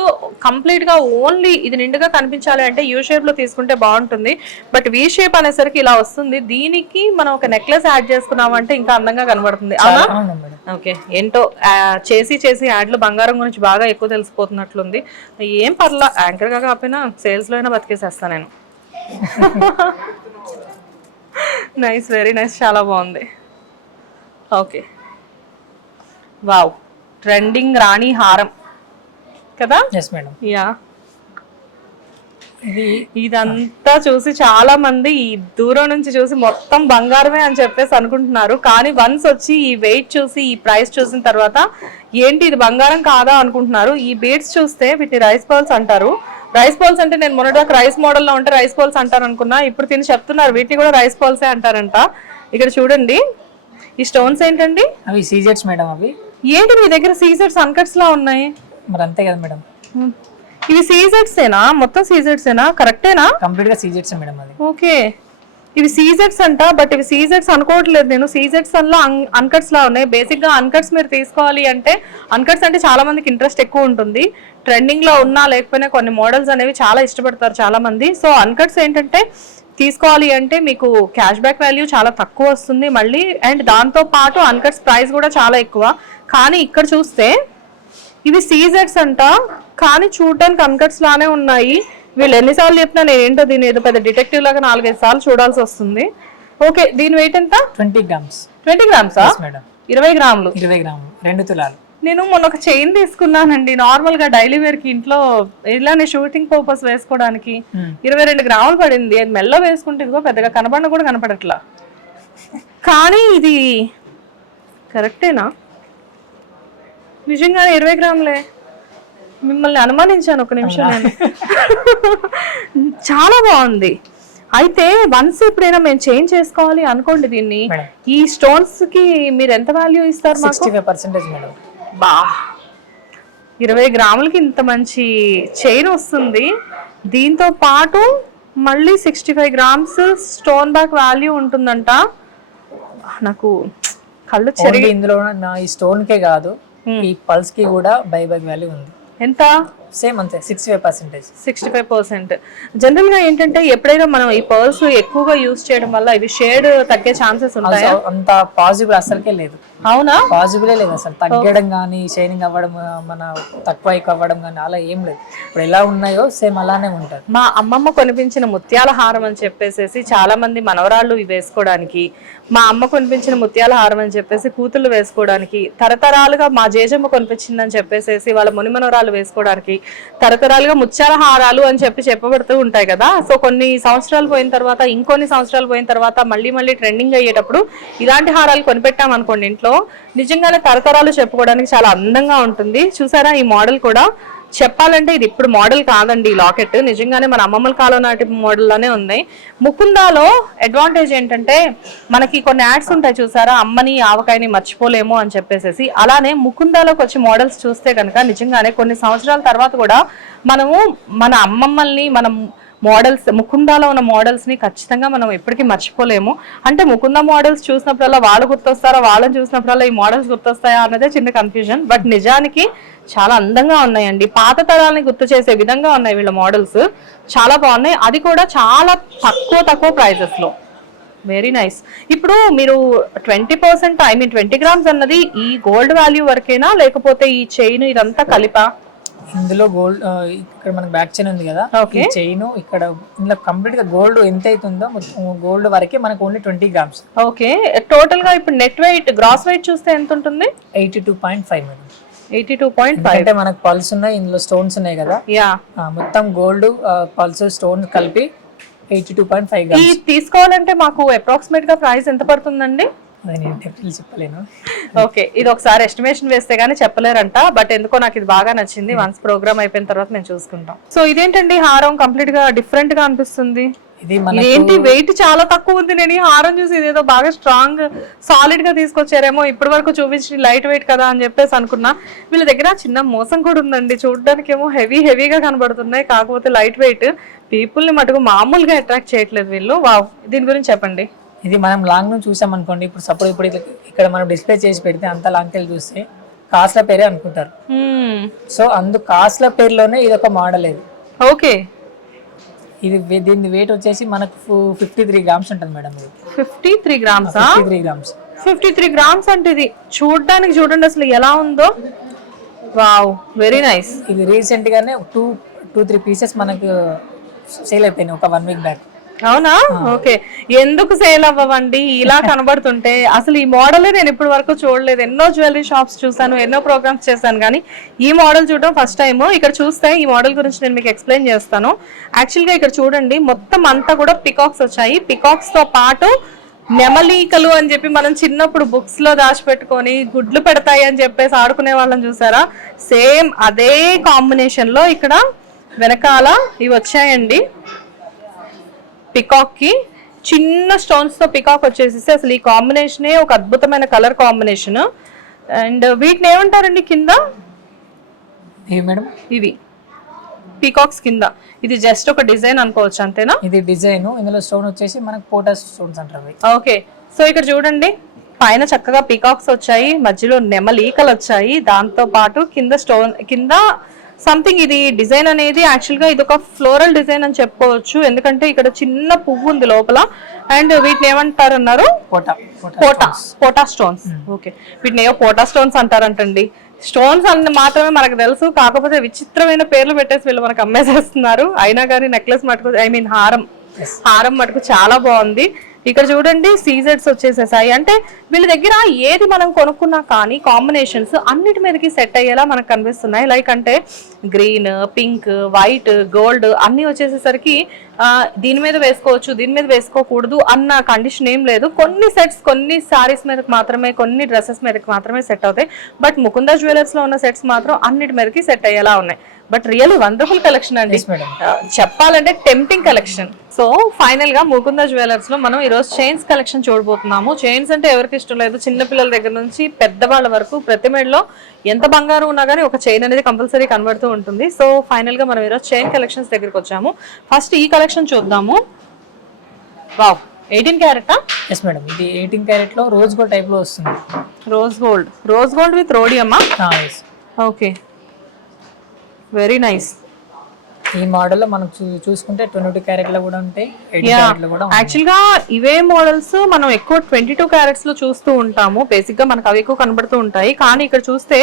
కంప్లీట్ గా ఓన్లీ ఇది నిండుగా కనిపించాలి అంటే యూ షేప్ లో తీసుకుంటే బాగుంటుంది, బట్ వి షేప్ అనేసరికి ఇలా వస్తుంది. దీనికి మనం ఒక నెక్లెస్ యాడ్ చేసుకున్నామంటే ఇంకా అందంగా కనబడుతుంది. అవునా? ఓకే. ఏంటో చేసి చేసి యాడ్లు బంగారం గురించి బాగా ఎక్కువ తెలిసిపోతున్నట్లుంది. ఏం పర్లా, యాంకర్ గా కాకపోయినా సేల్స్ లో అయినా బతికేసేస్తా నేను. నైస్, వెరీ నైస్, చాలా బాగుంది. ఓకే, వావ్, ట్రెండింగ్ రాణి హారం కదా? Yes madam. యా, ఇదంతా చూసి చాలా మంది ఈ దూరం నుంచి చూసి మొత్తం బంగారమే అని చెప్పేసి అనుకుంటున్నారు, కానీ వన్స్ వచ్చి ఈ వెయిట్ చూసి ఈ ప్రైస్ చూసిన తర్వాత ఏంటి ఇది బంగారం కాదా అనుకుంటున్నారు. ఈ బీడ్స్ చూస్తే వీటిని రైస్ పర్ల్స్ అంటారు. రైస్ పర్ల్స్ అంటే నేను మొన్నటిదాకా రైస్ మోడల్లో ఉంటే రైస్ పర్ల్స్ అంటారు అనుకున్నా, ఇప్పుడు తిని చెప్తున్నారు వీటిని కూడా రైస్ పర్ల్సే అంటారంట. ఇక్కడ చూడండి, ఈ స్టోన్స్ ఏంటండి? అవి సీజెట్స్ మేడం. అవి ఏంటి మీ దగ్గర సీజెట్స్ అన్కట్స్ లా ఉన్నాయి? మరి అంతే కదా మేడం. ఇవి సీజెట్స్ ఏనా? మొత్తం సీజెట్స్ ఏనా? కరెక్టేనా? కంప్లీట్ గా సీజెట్స్ మేడం. అది ఓకే, ఇవి సీజెట్స్ అంట, బట్ ఇవి సీజెట్స్ అనుకోవట్లేదు నేను. సీజెట్స్ అలా అన్కట్స్ లా ఉన్నాయి. బేసిక్ గా అన్కట్స్ మీరు తీసుకోవాలి అంటే, అన్కట్స్ అంటే చాలా మందికి ఇంట్రెస్ట్ ఎక్కువ ఉంటుంది. ట్రెండింగ్ లో ఉన్నా లేకపోయినా కొన్ని మోడల్స్ అనేవి చాలా ఇష్టపడతారు చాలా మంది. సో అన్కట్స్ ఏంటంటే తీసుకోవాలి అంటే మీకు క్యాష్ బ్యాక్ వాల్యూ చాలా తక్కువ వస్తుంది మళ్ళీ, అండ్ దాంతో పాటు అన్కట్స్ ప్రైస్ కూడా చాలా ఎక్కువ. కానీ ఇక్కడ చూస్తే ఇవి సీజెట్స్ అంట, కానీ చూడడానికి అన్కట్స్ లానే ఉన్నాయి. వీళ్ళు ఎన్నిసార్లు చెప్పినా నేను ఏంటో దీని ఏదో పెద్ద డిటెక్టివ్ లాగా 4-5 సార్లు చూడాల్సి వస్తుంది. ఓకే, దీని వెయిట్ ఎంత? 20 grams. 20 గ్రామ్సా? 20 గ్రాములు. 20 గ్రాములు, 2 తులాలు. నేను మొన్న ఒక చైన్ తీసుకున్నానండి, నార్మల్ గా డైలీ వేర్ కి ఇంట్లో ఇలానే షూటింగ్ పర్పస్ వేసుకోవడానికి. 22 గ్రాములు పడింది. అది మెల్ల వేసుకుంటే ఇదిగో పెద్దగా కనపడిన కూడా కనపడట్లా. కానీ ఇది కరెక్టేనా? నిజంగా 20 గ్రాములే. మిమ్మల్ని అనుమానించాను ఒక నిమిషం నేను. చాలా బాగుంది. అయితే వన్స్ ఎప్పుడైనా మేము చేంజ్ చేసుకోవాలి అనుకోండి దీన్ని, ఈ స్టోన్స్ కి మీరు ఎంత వాల్యూ ఇస్తారు? 65% మేడం. బా, 20 గ్రాములకి ఇంత మంచి చైన్ వస్తుంది. దీంతో పాటు మళ్ళీ 65 గ్రామ్స్ స్టోన్ బ్యాక్ వాల్యూ ఉంటుందంట. నాకు కళ్ళు చెరిగి. ఇందులో ఈ స్టోన్ కే కాదు, ఈ పల్స్ కి కూడా బైబ్యాక్ వాల్యూ ఉంది. ఎంత? సేమ్ అంతే, 65%. 65%. జనరల్ గా ఏంటంటే ఎప్పుడైనా మనం ఈ పర్ల్స్ ఎక్కువగా యూజ్ చేయడం వల్ల ఇవి షేడ్ తగ్గే ఛాన్సెస్ ఉంటాయా? అంత పాజిబుల్ అసలుకే లేదు. అవునా? పాజిబులే లేదు అసలు. తగ్గడం కానీ, షైనింగ్ అవ్వడం, మన తక్కువ ఎక్కువ అవ్వడం కానీ అలా ఏం లేదు. ఇప్పుడు ఎలా ఉన్నాయో సేమ్ అలానే ఉంటుంది. మా అమ్మమ్మ కొనిపించిన ముత్యాల హారం అని చెప్పేసి చాలా మంది మనవరాళ్ళు ఇవి వేసుకోవడానికి, మా అమ్మ కొనిపించిన ముత్యాల హారం అని చెప్పేసి కూతుళ్ళు వేసుకోవడానికి, తరతరాలుగా మా జేజమ్మ కొనిపించిందని చెప్పేసి వాళ్ళ మునిమనవరాలు వేసుకోవడానికి, తరతరాలుగా ముత్యాల హారాలు అని చెప్పబడుతూ ఉంటాయి కదా. సో కొన్ని సంవత్సరాలు పోయిన తర్వాత, ఇంకొన్ని సంవత్సరాలు పోయిన తర్వాత మళ్ళీ మళ్ళీ ట్రెండింగ్ అయ్యేటప్పుడు ఇలాంటి హారాలు కొనిపెట్టాం అనుకోండి ఇంట్లో, నిజంగానే తరతరాలు చెప్పుకోవడానికి చాలా అందంగా ఉంటుంది. చూసారా ఈ మోడల్ కూడా? చెప్పాలంటే ఇది ఇప్పుడు మోడల్ కాదండి. ఈ లాకెట్ నిజంగానే మన అమ్మమ్మల కాలం నాటి మోడల్ లానే ఉన్నాయి. ముకుందాలో అడ్వాంటేజ్ ఏంటంటే మనకి కొన్ని యాడ్స్ ఉంటాయి చూసారా, అమ్మని ఆవకాయని మర్చిపోలేము అని చెప్పేసి. అలానే ముకుందాలోకి వచ్చి మోడల్స్ చూస్తే కనుక నిజంగానే కొన్ని సంవత్సరాల తర్వాత కూడా మనము మన అమ్మమ్మల్ని, మనం మోడల్స్, ముకుందాలో ఉన్న మోడల్స్ ని ఖచ్చితంగా మనం ఎప్పటికీ మర్చిపోలేము. అంటే ముకుంద మోడల్స్ చూసినప్పుడల్లా వాళ్ళు గుర్తొస్తారా, వాళ్ళని చూసినప్పుడల్లా ఈ మోడల్స్ గుర్తొస్తాయా అన్నదే చిన్న కన్ఫ్యూజన్. బట్ నిజానికి చాలా అందంగా ఉన్నాయండి. పాత తరాలని గుర్తు చేసే విధంగా ఉన్నాయి వీళ్ళ మోడల్స్. చాలా బాగున్నాయి, అది కూడా చాలా తక్కువ ప్రైజెస్ లో. Very nice. ఇప్పుడు మీరు 20%, ఐ మీన్ 20 గ్రామ్స్ అన్నది ఈ గోల్డ్ వాల్యూ వరకేనా, లేకపోతే ఈ చైన్ ఇదంతా కలిపా? ఇందులో గోల్డ్, ఇక్కడ మనకి బ్యాక్ చైన్ ఉంది కదా, ఈ చైన్ ఇక్కడ ఇందులో కంప్లీట్ గా గోల్డ్ ఎంత అవుతుందో గోల్డ్ వరకే మనకు ఓన్లీ 20 గ్రామ్స్. ఓకే, టోటల్ గా ఇప్పుడు నెట్ వెయిట్, గ్రాస్ వెయిట్ చూస్తే ఎంత ఉంటుంది? 82.5 మేడం. 82.5. అంటే మనకు పల్స్ ఉన్నాయి, ఇందులో స్టోన్స్ ఉన్నాయి కదా. యా, మొత్తం గోల్డ్, పల్స్, స్టోన్ కలిపి 82.5 గ్రామ్స్. ఇది తీసుకోవాలంటే మాకు అప్రాక్సిమేట్ గా ప్రైస్ ఎంత పడుతుందండి? చెప్పలేను. ఓకే, ఇది ఒకసారి ఎస్టిమేషన్ వేస్తే గానీ చెప్పలేరంట. బట్ ఎందుకో నాకు ఇది బాగా నచ్చింది. వన్స్ ప్రోగ్రామ్ అయిపోయిన తర్వాత మేము చూసుకుంటాం. సో ఇదేంటండి హారం కంప్లీట్ గా డిఫరెంట్ గా అనిపిస్తుంది. ఇది మన ఏంటి వెయిట్ చాలా తక్కువ ఉంది. నేను ఈ హారం చూసి ఇదేదో బాగా స్ట్రాంగ్ సాలిడ్ గా తీసుకొచ్చారేమో, ఇప్పటి వరకు చూపించి లైట్ వెయిట్ కదా అని చెప్పేసి అనుకున్నా. వీళ్ళ దగ్గర చిన్న మోసం కూడా ఉందండి. చూడడానికి ఏమో హెవీగా కనబడుతున్నాయి, కాకపోతే లైట్ వెయిట్. పీపుల్ ని మటుకు మామూలుగా అట్రాక్ట్ చేయట్లేదు వీళ్ళు. వావ్, దీని గురించి చెప్పండి. ఇది మనం లాంగ్ నుంచి చూసాం అనుకోండి, ఇప్పుడు సపోజ్ ఇప్పుడు ఇక్కడ మనం డిస్ప్లే చేసి పెడితే అంత లాంగ్ వెళ్ళి చూస్తే కాస్ట్ల పేరే అనుకుంటారు. సో కాస్ట్ల పేరులోనే ఇది ఒక మోడల్. ఇది ఓకే, ఇది దీని వెయిట్ వచ్చేసి మనకు 53 గ్రామ్స్ ఉంటుంది మేడం. ఇది 53 గ్రామ్స్. 53 గ్రామ్స్ 53 గ్రామ్స్ అంటే ఇది చూడడానికి చూడండి అసలు ఎలా ఉందో. Wow, very nice. ఇది రీసెంట్ గానే 2-3 పీసెస్ మనకు సేల్ అయిపోయినాయి ఒక 1 వీక్ బ్యాక్. అవునా? ఓకే. ఎందుకు సేల్ అవ్వండి ఇలా కనబడుతుంటే? అసలు ఈ మోడల్ నేను ఇప్పటి వరకు చూడలేదు. ఎన్నో జ్యువెలరీ షాప్స్ చూసాను, ఎన్నో ప్రోగ్రామ్స్ చేశాను, కానీ ఈ మోడల్ చూడడం ఫస్ట్ టైం. ఇక్కడ చూస్తే ఈ మోడల్ గురించి నేను మీకు ఎక్స్ప్లెయిన్ చేస్తాను. యాక్చువల్ గా ఇక్కడ చూడండి, మొత్తం అంతా కూడా పికాక్స్ వచ్చాయి. పికాక్స్ తో పాటు నెమలీకలు అని చెప్పి మనం చిన్నప్పుడు బుక్స్ లో దాచిపెట్టుకొని గుడ్లు పెడతాయి అని చెప్పేసి ఆడుకునే వాళ్ళని చూసారా? సేమ్ అదే కాంబినేషన్ లో ఇక్కడ వెనకాల ఇవి వచ్చాయండి. పికాక్ కి చిన్న స్టోన్స్ తో పికాక్ వచ్చేసి అసలు ఈ కాంబినేషనే ఒక అద్భుతమైన కలర్ కాంబినేషన్. అండ్ వీటిని ఏమంటారండి కింద? మేడం ఇవి పికాక్స్ కింద. ఇది జస్ట్ ఒక డిజైన్ అనుకోవచ్చు, అంతేనా? ఇది డిజైన్. ఇందులో స్టోన్ వచ్చేసి మనకు పోటా స్టోన్స్ అంటారు. ఓకే, సో ఇక్కడ చూడండి, పైన చక్కగా పికాక్స్ వచ్చాయి, మధ్యలో నెమలీకలు వచ్చాయి, దాంతో పాటు కింద స్టోన్ కింద సంథింగ్. ఇది డిజైన్ అనేది యాక్చువల్ గా ఇది ఒక ఫ్లోరల్ డిజైన్ అని చెప్పుకోవచ్చు, ఎందుకంటే ఇక్కడ చిన్న పువ్వు ఉంది లోపల. అండ్ వీటిని ఏమంటారు అన్నారు? పోటా స్టోన్స్. ఓకే, వీటిని ఏవో పోటా స్టోన్స్ అంటారంటండి. స్టోన్స్ అన్ని మాత్రమే మనకు తెలుసు, కాకపోతే విచిత్రమైన పేర్లు పెట్టేసి వీళ్ళు మనకు అమ్మేసేస్తున్నారు. అయినా కానీ నెక్లెస్ మటుకు, ఐ మీన్ హారం మటుకు చాలా బాగుంది. ఇక్కడ చూడండి, సీజెడ్స్ వచ్చేసేసాయి. అంటే వీళ్ళ దగ్గర ఏది మనం కొనుక్కున్నా కానీ కాంబినేషన్స్ అన్నిటి మీదకి సెట్ అయ్యేలా మనకు కనిపిస్తున్నాయి. లైక్ అంటే గ్రీన్, పింక్, వైట్, గోల్డ్ అన్ని వచ్చేసేసరికి దీని మీద వేసుకోవచ్చు, దీని మీద వేసుకోకూడదు అన్న కండిషన్ ఏం లేదు. కొన్ని సెట్స్ కొన్ని సారీస్ మీదకి మాత్రమే, కొన్ని డ్రెస్సెస్ మీదకి మాత్రమే సెట్ అవుతాయి. బట్ ముకుందా జ్యువెలర్స్ లో ఉన్న సెట్స్ మాత్రం అన్నిటి మీదకి సెట్ అయ్యేలా ఉన్నాయి. బట్ రియల్లీ వండర్ఫుల్ కలెక్షన్ అండి, చెప్పాలంటే టెంప్టింగ్ కలెక్షన్. సో ఫైనల్ గా ముకుందా జ్యువెలర్స్ లో మనం ఈరోజు చైన్స్ కలెక్షన్ చూడబోతున్నాము. చైన్స్ అంటే ఎవరికి ఇష్టం లేదు, చిన్నపిల్లల దగ్గర నుంచి పెద్దవాళ్ళ వరకు ప్రతి మెడలో ఎంత బంగారం ఉన్నా కానీ ఒక చైన్ అనేది కంపల్సరీ కనబడుతూ ఉంటుంది. సో ఫైనల్ గా మనం ఈరోజు చైన్ కలెక్షన్స్ దగ్గరికి వచ్చాము. ఫస్ట్ ఈ కలెక్షన్ చూద్దాము. వావ్, 18 క్యారెటా? ఎస్ మేడం, ఇది 18 క్యారెట్ లో రోజ్ గోల్డ్ టైప్ లో వస్తుంది. రోజ్ గోల్డ్ విత్ రోడియమ్మా? Okay, very nice. ఈ మోడల్ లో మనం చూసుకుంటే 22 క్యారెట్ లో కూడా ఉంటాయి, 18 క్యారెట్ లో కూడా. యాక్చువల్ గా ఇవే మోడల్స్ మనం ఎక్కువ 22 క్యారెట్స్ లో చూస్తూ ఉంటాము. బేసిక్ గా మనకు అవి ఎక్కువ కనబడుతూ ఉంటాయి, కానీ ఇక్కడ చూస్తే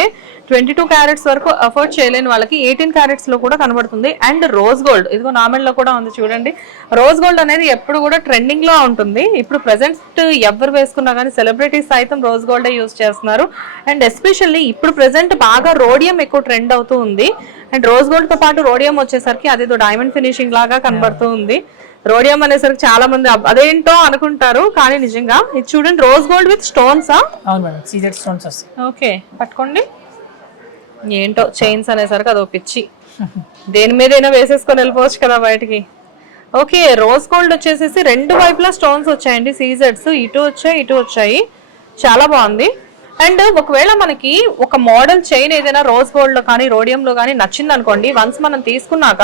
22 క్యారెట్స్ వరకు అఫోర్డ్ చేయలేని వాళ్ళకి 18 క్యారెట్స్ లో కూడా కనబడుతుంది. అండ్ రోజ్ గోల్డ్, ఇదిగో నామెల్ లో కూడా ఉంది చూడండి. రోజ్ గోల్డ్ అనేది ఎప్పుడు కూడా ట్రెండింగ్ లో ఉంటుంది. ఇప్పుడు ప్రెసెంట్ ఎవరు వేసుకున్నా కానీ సెలబ్రిటీస్ సైతం రోజ్ గోల్డ్ యూజ్ చేస్తున్నారు. అండ్ ఎస్పెషల్లీ ఇప్పుడు ప్రెసెంట్ బాగా రోడియం ఎక్కువ ట్రెండ్ అవుతూ ఉంది. అండ్ రోజ్ గోల్డ్ తో పాటు రోడియం వచ్చేసరికి అదేదో డైమండ్ ఫినిషింగ్ లాగా కనబడుతూ ఉంది. రోడియం అనేసరికి చాలా మంది అదేంటో అనుకుంటారు, కానీ నిజంగా ఇది చూడండి, rose gold with stones. Okay, పట్టుకోండి. ఏంటో చైన్స్ అనేసరికి అదో పిచ్చి, దేని మీదైనా వేసేసుకొని వెళ్ళిపోవచ్చు కదా బయటికి. ఓకే, రోజ్ గోల్డ్ వచ్చేసేసి రెండు వైపులా స్టోన్స్ వచ్చాయండి, సీజెడ్స్ ఇటు వచ్చాయి, చాలా బాగుంది. అండ్ ఒకవేళ మనకి ఒక మోడల్ చైన్ ఏదైనా రోజ్ గోల్డ్ లో కానీ రోడియం లో కానీ నచ్చింది అనుకోండి, వన్స్ మనం తీసుకున్నాక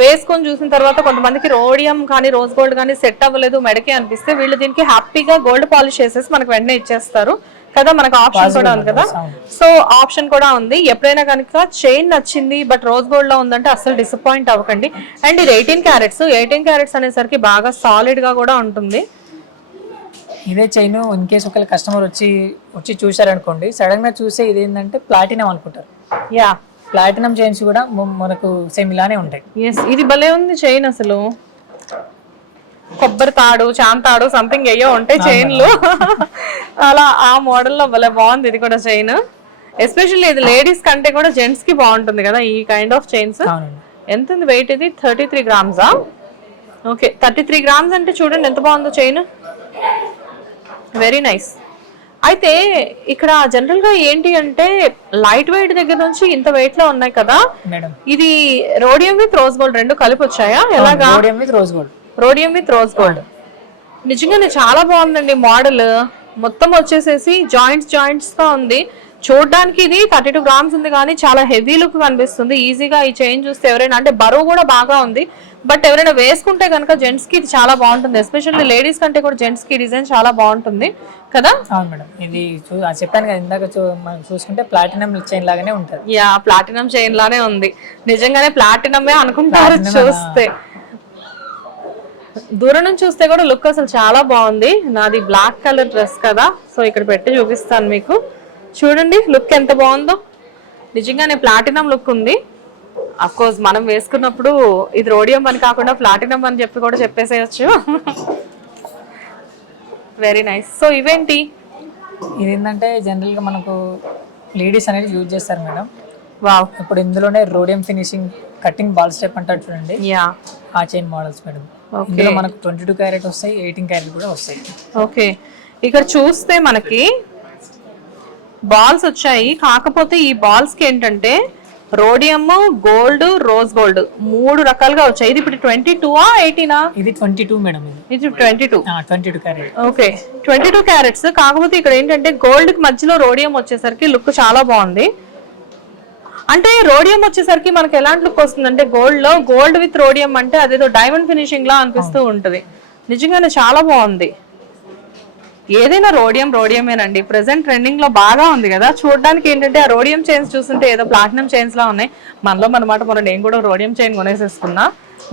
వేసుకొని చూసిన తర్వాత కొంతమందికి రోడియం కానీ రోజ్ గోల్డ్ కానీ సెట్ అవ్వలేదు మెడకి అనిపిస్తే వీళ్ళు దీనికి హ్యాపీగా గోల్డ్ పాలిష్ చేసేసి మనకు వెంటనే ఇచ్చేస్తారు కదా. మనకు ఆప్షన్ కూడా ఉంది కదా, సో ఆప్షన్ కూడా ఉంది. ఎప్పుడైనా కనుక చైన్ నచ్చింది బట్ రోజ్ గోల్డ్ లో ఉందంటే అసలు డిసప్పాయింట్ అవ్వకండి. అండ్ ఇది 18 క్యారెట్స్ అనేసరికి బాగా సాలిడ్ గా కూడా ఉంటుంది. ఇదే చైన్ ఇన్ కేసు ఒకవేళ కస్టమర్ వచ్చి చూసారనుకోండి, సడన్ గా చూస్తే ఇదేంటంటే ప్లాటినం అనుకుంటారు. యా, ప్లాటినం చైన్స్ కూడా మనకు సేమ్ ఇలానే ఉంటాయి. ఎస్, ఇది భలే ఉంది చైన్. అసలు కొబ్బరి తాడు, చాంతాడు సంథింగ్ అయ్యో ఉంటాయి చైన్లు, అలా ఆ మోడల్లో భలే బాగుంది ఇది కూడా చైన్. ఎస్పెషల్లీ ఇది లేడీస్ కంటే కూడా జెంట్స్ కి బాగుంటుంది కదా ఈ కైండ్ ఆఫ్ చైన్స్. ఎంత ఉంది వెయిట్? ఇది 33 గ్రామ్సా? ఓకే, 33 గ్రామ్స్ అంటే చూడండి ఎంత బాగుందో చైన్, వెరీ నైస్. అయితే ఇక్కడ జనరల్ గా ఏంటి అంటే లైట్ వెయిట్ దగ్గర నుంచి ఇంత వెయిట్ లో ఉన్నాయి కదా, ఇది రోడియం విత్ రోజ్ గోల్డ్ రెండు కలిపి వచ్చాయా? ఎలాగా? Rhodium with rose gold. Rhodium with rose gold. నిజంగానే చాలా బాగుందండి మోడల్. మొత్తం వచ్చేసేసి జాయింట్స్ గా ఉంది. చూడడానికి ఇది 32 గ్రామ్స్ ఉంది కానీ చాలా హెవీ లుక్ కనిపిస్తుంది. ఈజీగా ఈ చైన్ చూస్తే ఎవరైనా, అంటే బరువు కూడా బాగా ఉంది, బట్ ఎవరైనా వేసుకుంటే కనుక జెంట్స్ కి ఇది చాలా బాగుంటుంది. ఎస్పెషల్లీ లేడీస్ కంటే కూడా జెంట్స్ కి డిజైన్ చాలా బాగుంటుంది కదా. అవును మేడం, ఇది చెప్పాను కదా ఇందాక, మనం చూసుకుంటే ప్లాటినం చైన్ లాగానే ఉంటుంది. యా, ప్లాటినం చైన్ లానే ఉంది. నిజంగానే ప్లాటినమే అనుకుంటారు చూస్తే. దూరం నుంచి చూస్తే కూడా లుక్ అసలు చాలా బాగుంది. నాది బ్లాక్ కలర్ డ్రెస్ కదా, సో ఇక్కడ పెట్టి చూపిస్తాను మీకు. చూడండి లుక్ ఎంత బాగుందో. నిజంగానే ప్లాటినం లుక్ ఉంది. అఫ్ కోర్స్ మనం వేసుకున్నప్పుడు ఇది రోడియం అని కాకుండా ప్లాటినం అని చెప్పి కూడా చెప్పేసేయచ్చు. Very nice. సో ఇవేంటి? ఇది ఏంటంటే జనరల్ గా మనకు లేడీస్ అనేది యూజ్ చేస్తారు మేడం. వావ్. ఇప్పుడు ఇందులోనే rhodium finishing cutting ball step అంటారు చూడండి, యా, ఆ చైన్ మోడల్స్ మేడం. ఇందులో మనకు 22 క్యారెట్ వస్తాయి, 18 క్యారెట్ కూడా వస్తాయి. ఓకే, ఇక్కడ చూస్తే మనకి బాల్స్ వచ్చాయి. కాకపోతే ఈ బాల్స్ కి ఏంటంటే రోడియం, గోల్డ్, రోజ్ గోల్డ్ 3 రకాలుగా వచ్చాయి. ఇది ఇప్పుడు 22ఆ 18ఆ? ఇది 22 మేడం. ఇది 22 క్యారెట్. Okay, 22 carrots. కాకపోతే ఇక్కడ ఏంటంటే గోల్డ్ కి మధ్యలో రోడియం వచ్చేసరికి లుక్ చాలా బాగుంది. అంటే రోడియం వచ్చేసరికి మనకి ఎలాంటి లుక్ వస్తుంది అంటే గోల్డ్ లో గోల్డ్ విత్ రోడియం అంటే అదేదో డైమండ్ ఫినిషింగ్ లా అనిపిస్తూ ఉంటది. నిజంగానే చాలా బాగుంది. ఏదైనా రోడియమేనండి. ప్రెసెంట్ ట్రెండింగ్ లో బాగా ఉంది కదా. చూడడానికి ఏంటంటే ఆ రోడియం చైన్స్ చూస్తుంటే ఏదో ప్లాటినం చైన్స్ లా ఉన్నాయి. మనలో మనమాట నేను కూడా రోడియం చైన్ కొనేసేసుకున్నా.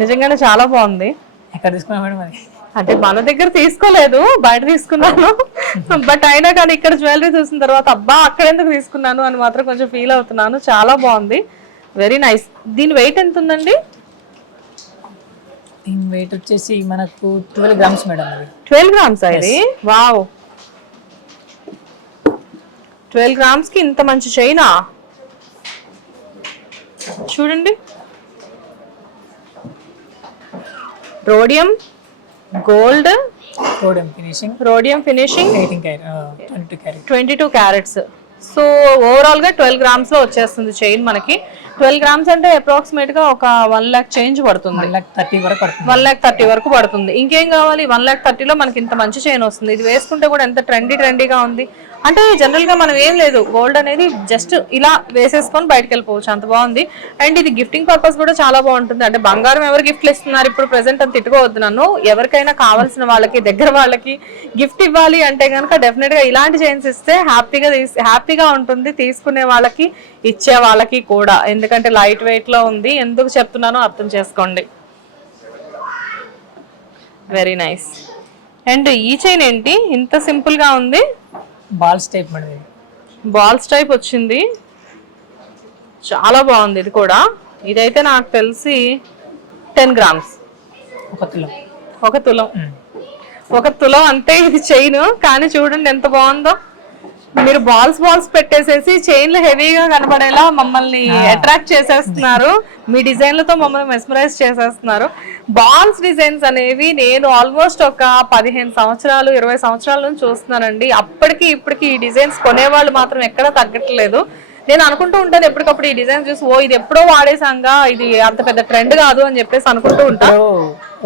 నిజంగానే చాలా బాగుంది. ఎక్కడ తీసుకున్నా మేడం అది? అంటే మన దగ్గర తీసుకోలేదు, బయట తీసుకున్నాను. బట్ అయినా కానీ ఇక్కడ జ్యువెలరీ చూసిన తర్వాత అబ్బా అక్కడ ఎందుకు తీసుకున్నాను అని మాత్రం కొంచెం ఫీల్ అవుతున్నాను. చాలా బాగుంది, వెరీ నైస్. దీని వెయిట్ ఎంత ఉందండి? దీని వెయిట్ వచ్చేసి మనకు 12 గ్రామ్స్ మేడం. 12 గ్రామ్స్ ఇది? వావ్, 12 గ్రామ్స్ కి ఇంత మంచి చైనా. చూడండి, rhodium, gold, rhodium finishing 22 carats. So overall గా 12 గ్రామ్స్ లో వచ్చేస్తుంది చైన్ మనకి. 12 గ్రామ్స్ అంటే అప్రాక్సిమేట్ గా ఒక 1 లాక్ చేంజ్ పడుతుంది. 1,30,000 వరకు పడుతుంది. ఇంకేం కావాలి? 1,30,000 లో మనకి ఇంత మంచి చైన్ వస్తుంది. ఇది వేసుకుంటే కూడా ఎంత ట్రెండీగా ఉంది. అంటే జనరల్ గా మనం ఏం లేదు, గోల్డ్ అనేది జస్ట్ ఇలా వేసేసుకొని బయటకు వెళ్ళిపోవచ్చు, అంత బాగుంది. అండ్ ఇది గిఫ్టింగ్ పర్పస్ కూడా చాలా బాగుంటుంది. అంటే బంగారం ఎవరు గిఫ్ట్లు ఇస్తున్నారు ఇప్పుడు ప్రెసెంట్ అని తిట్టుకోవద్దు నన్ను. ఎవరికైనా కావాల్సిన వాళ్ళకి, దగ్గర వాళ్ళకి గిఫ్ట్ ఇవ్వాలి అంటే కనుక డెఫినెట్ గా ఇలాంటి చైన్స్ ఇస్తే హ్యాపీగా ఉంటుంది, తీసుకునే వాళ్ళకి, ఇచ్చే వాళ్ళకి కూడా. ఎందుకంటే లైట్ వెయిట్ లో ఉంది. ఎందుకు చెప్తున్నానో అర్థం చేసుకోండి. Very nice. అండ్ ఈ చైన్ ఏంటి ఇంత సింపుల్ గా ఉంది? Balls type madam. Balls type వచ్చింది, చాలా బాగుంది. ఇది కూడా, ఇదైతే నాకు తెలిసి 10 గ్రామ్స్. ఒక తులం అంటే ఇది చైన్. కానీ చూడండి ఎంత బాగుందో. మీరు బాల్స్ పెట్టేసేసి చైన్లు హెవీగా కనబడేలా మమ్మల్ని అట్రాక్ట్ చేసేస్తున్నారు. మీ డిజైన్లతో మమ్మల్ని మెస్మరైజ్ చేసేస్తున్నారు. బాల్స్ డిజైన్స్ అనేవి నేను ఆల్మోస్ట్ ఒక 15 సంవత్సరాలు 20 సంవత్సరాల నుంచి చూస్తున్నానండి. అప్పటికి ఇప్పటికి ఈ డిజైన్స్ కొనేవాళ్ళు మాత్రం ఎక్కడా తగ్గట్లేదు. నేను అనుకుంటూ ఉంటాను ఎప్పటికప్పుడు ఈ డిజైన్ చూసి, ఓ ఇది ఎప్పుడో వాడేసాంగా, ఇది అంత పెద్ద ట్రెండ్ కాదు అని చెప్పేసి అనుకుంటూ ఉంటాను.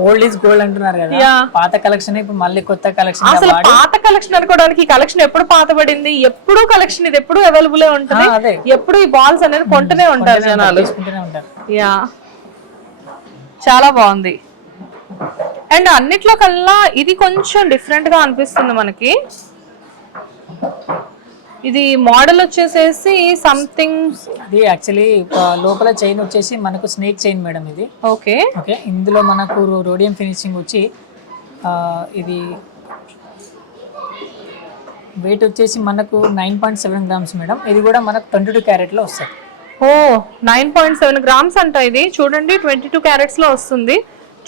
ఓల్డ్ ఈజ్ గోల్డ్ అంటున్నారు కదా, పాత కలెక్షన్ ఇప్పుడు మళ్ళీ కొత్త కలెక్షన్. అసలు పాత కలెక్షన్ అనుకోవడానికి ఈ కలెక్షన్ ఎప్పుడు పాతబడింది? ఎప్పుడు కలెక్షన్, ఇది ఎప్పుడు అవైలబుల్ ఉంటుంది. ఎప్పుడు ఈ బాల్స్ అనేది కొంటూనే ఉంటారు జనాలు. యా, చాలా బాగుంది. అండ్ అన్నిట్లో కల్లా ఇది కొంచెం డిఫరెంట్ గా అనిపిస్తుంది మనకి. ఇది మోడల్ వచ్చేసేసి సంథింగ్, ఇది యాక్చువల్లీ లోపల చైన్ వచ్చేసి మనకు స్నేక్ చైన్ మేడం ఇది. ఓకే, ఇందులో మనకు రోడియం ఫినిషింగ్ వచ్చి ఇది వెయిట్ వచ్చేసి మనకు 9.7 గ్రామ్స్ మేడం. ఇది కూడా మనకు 22 క్యారెట్ లో వస్తుంది. ఓ 9.7 గ్రామ్స్ అంట ఇది. చూడండి 22 క్యారెట్స్ లో వస్తుంది.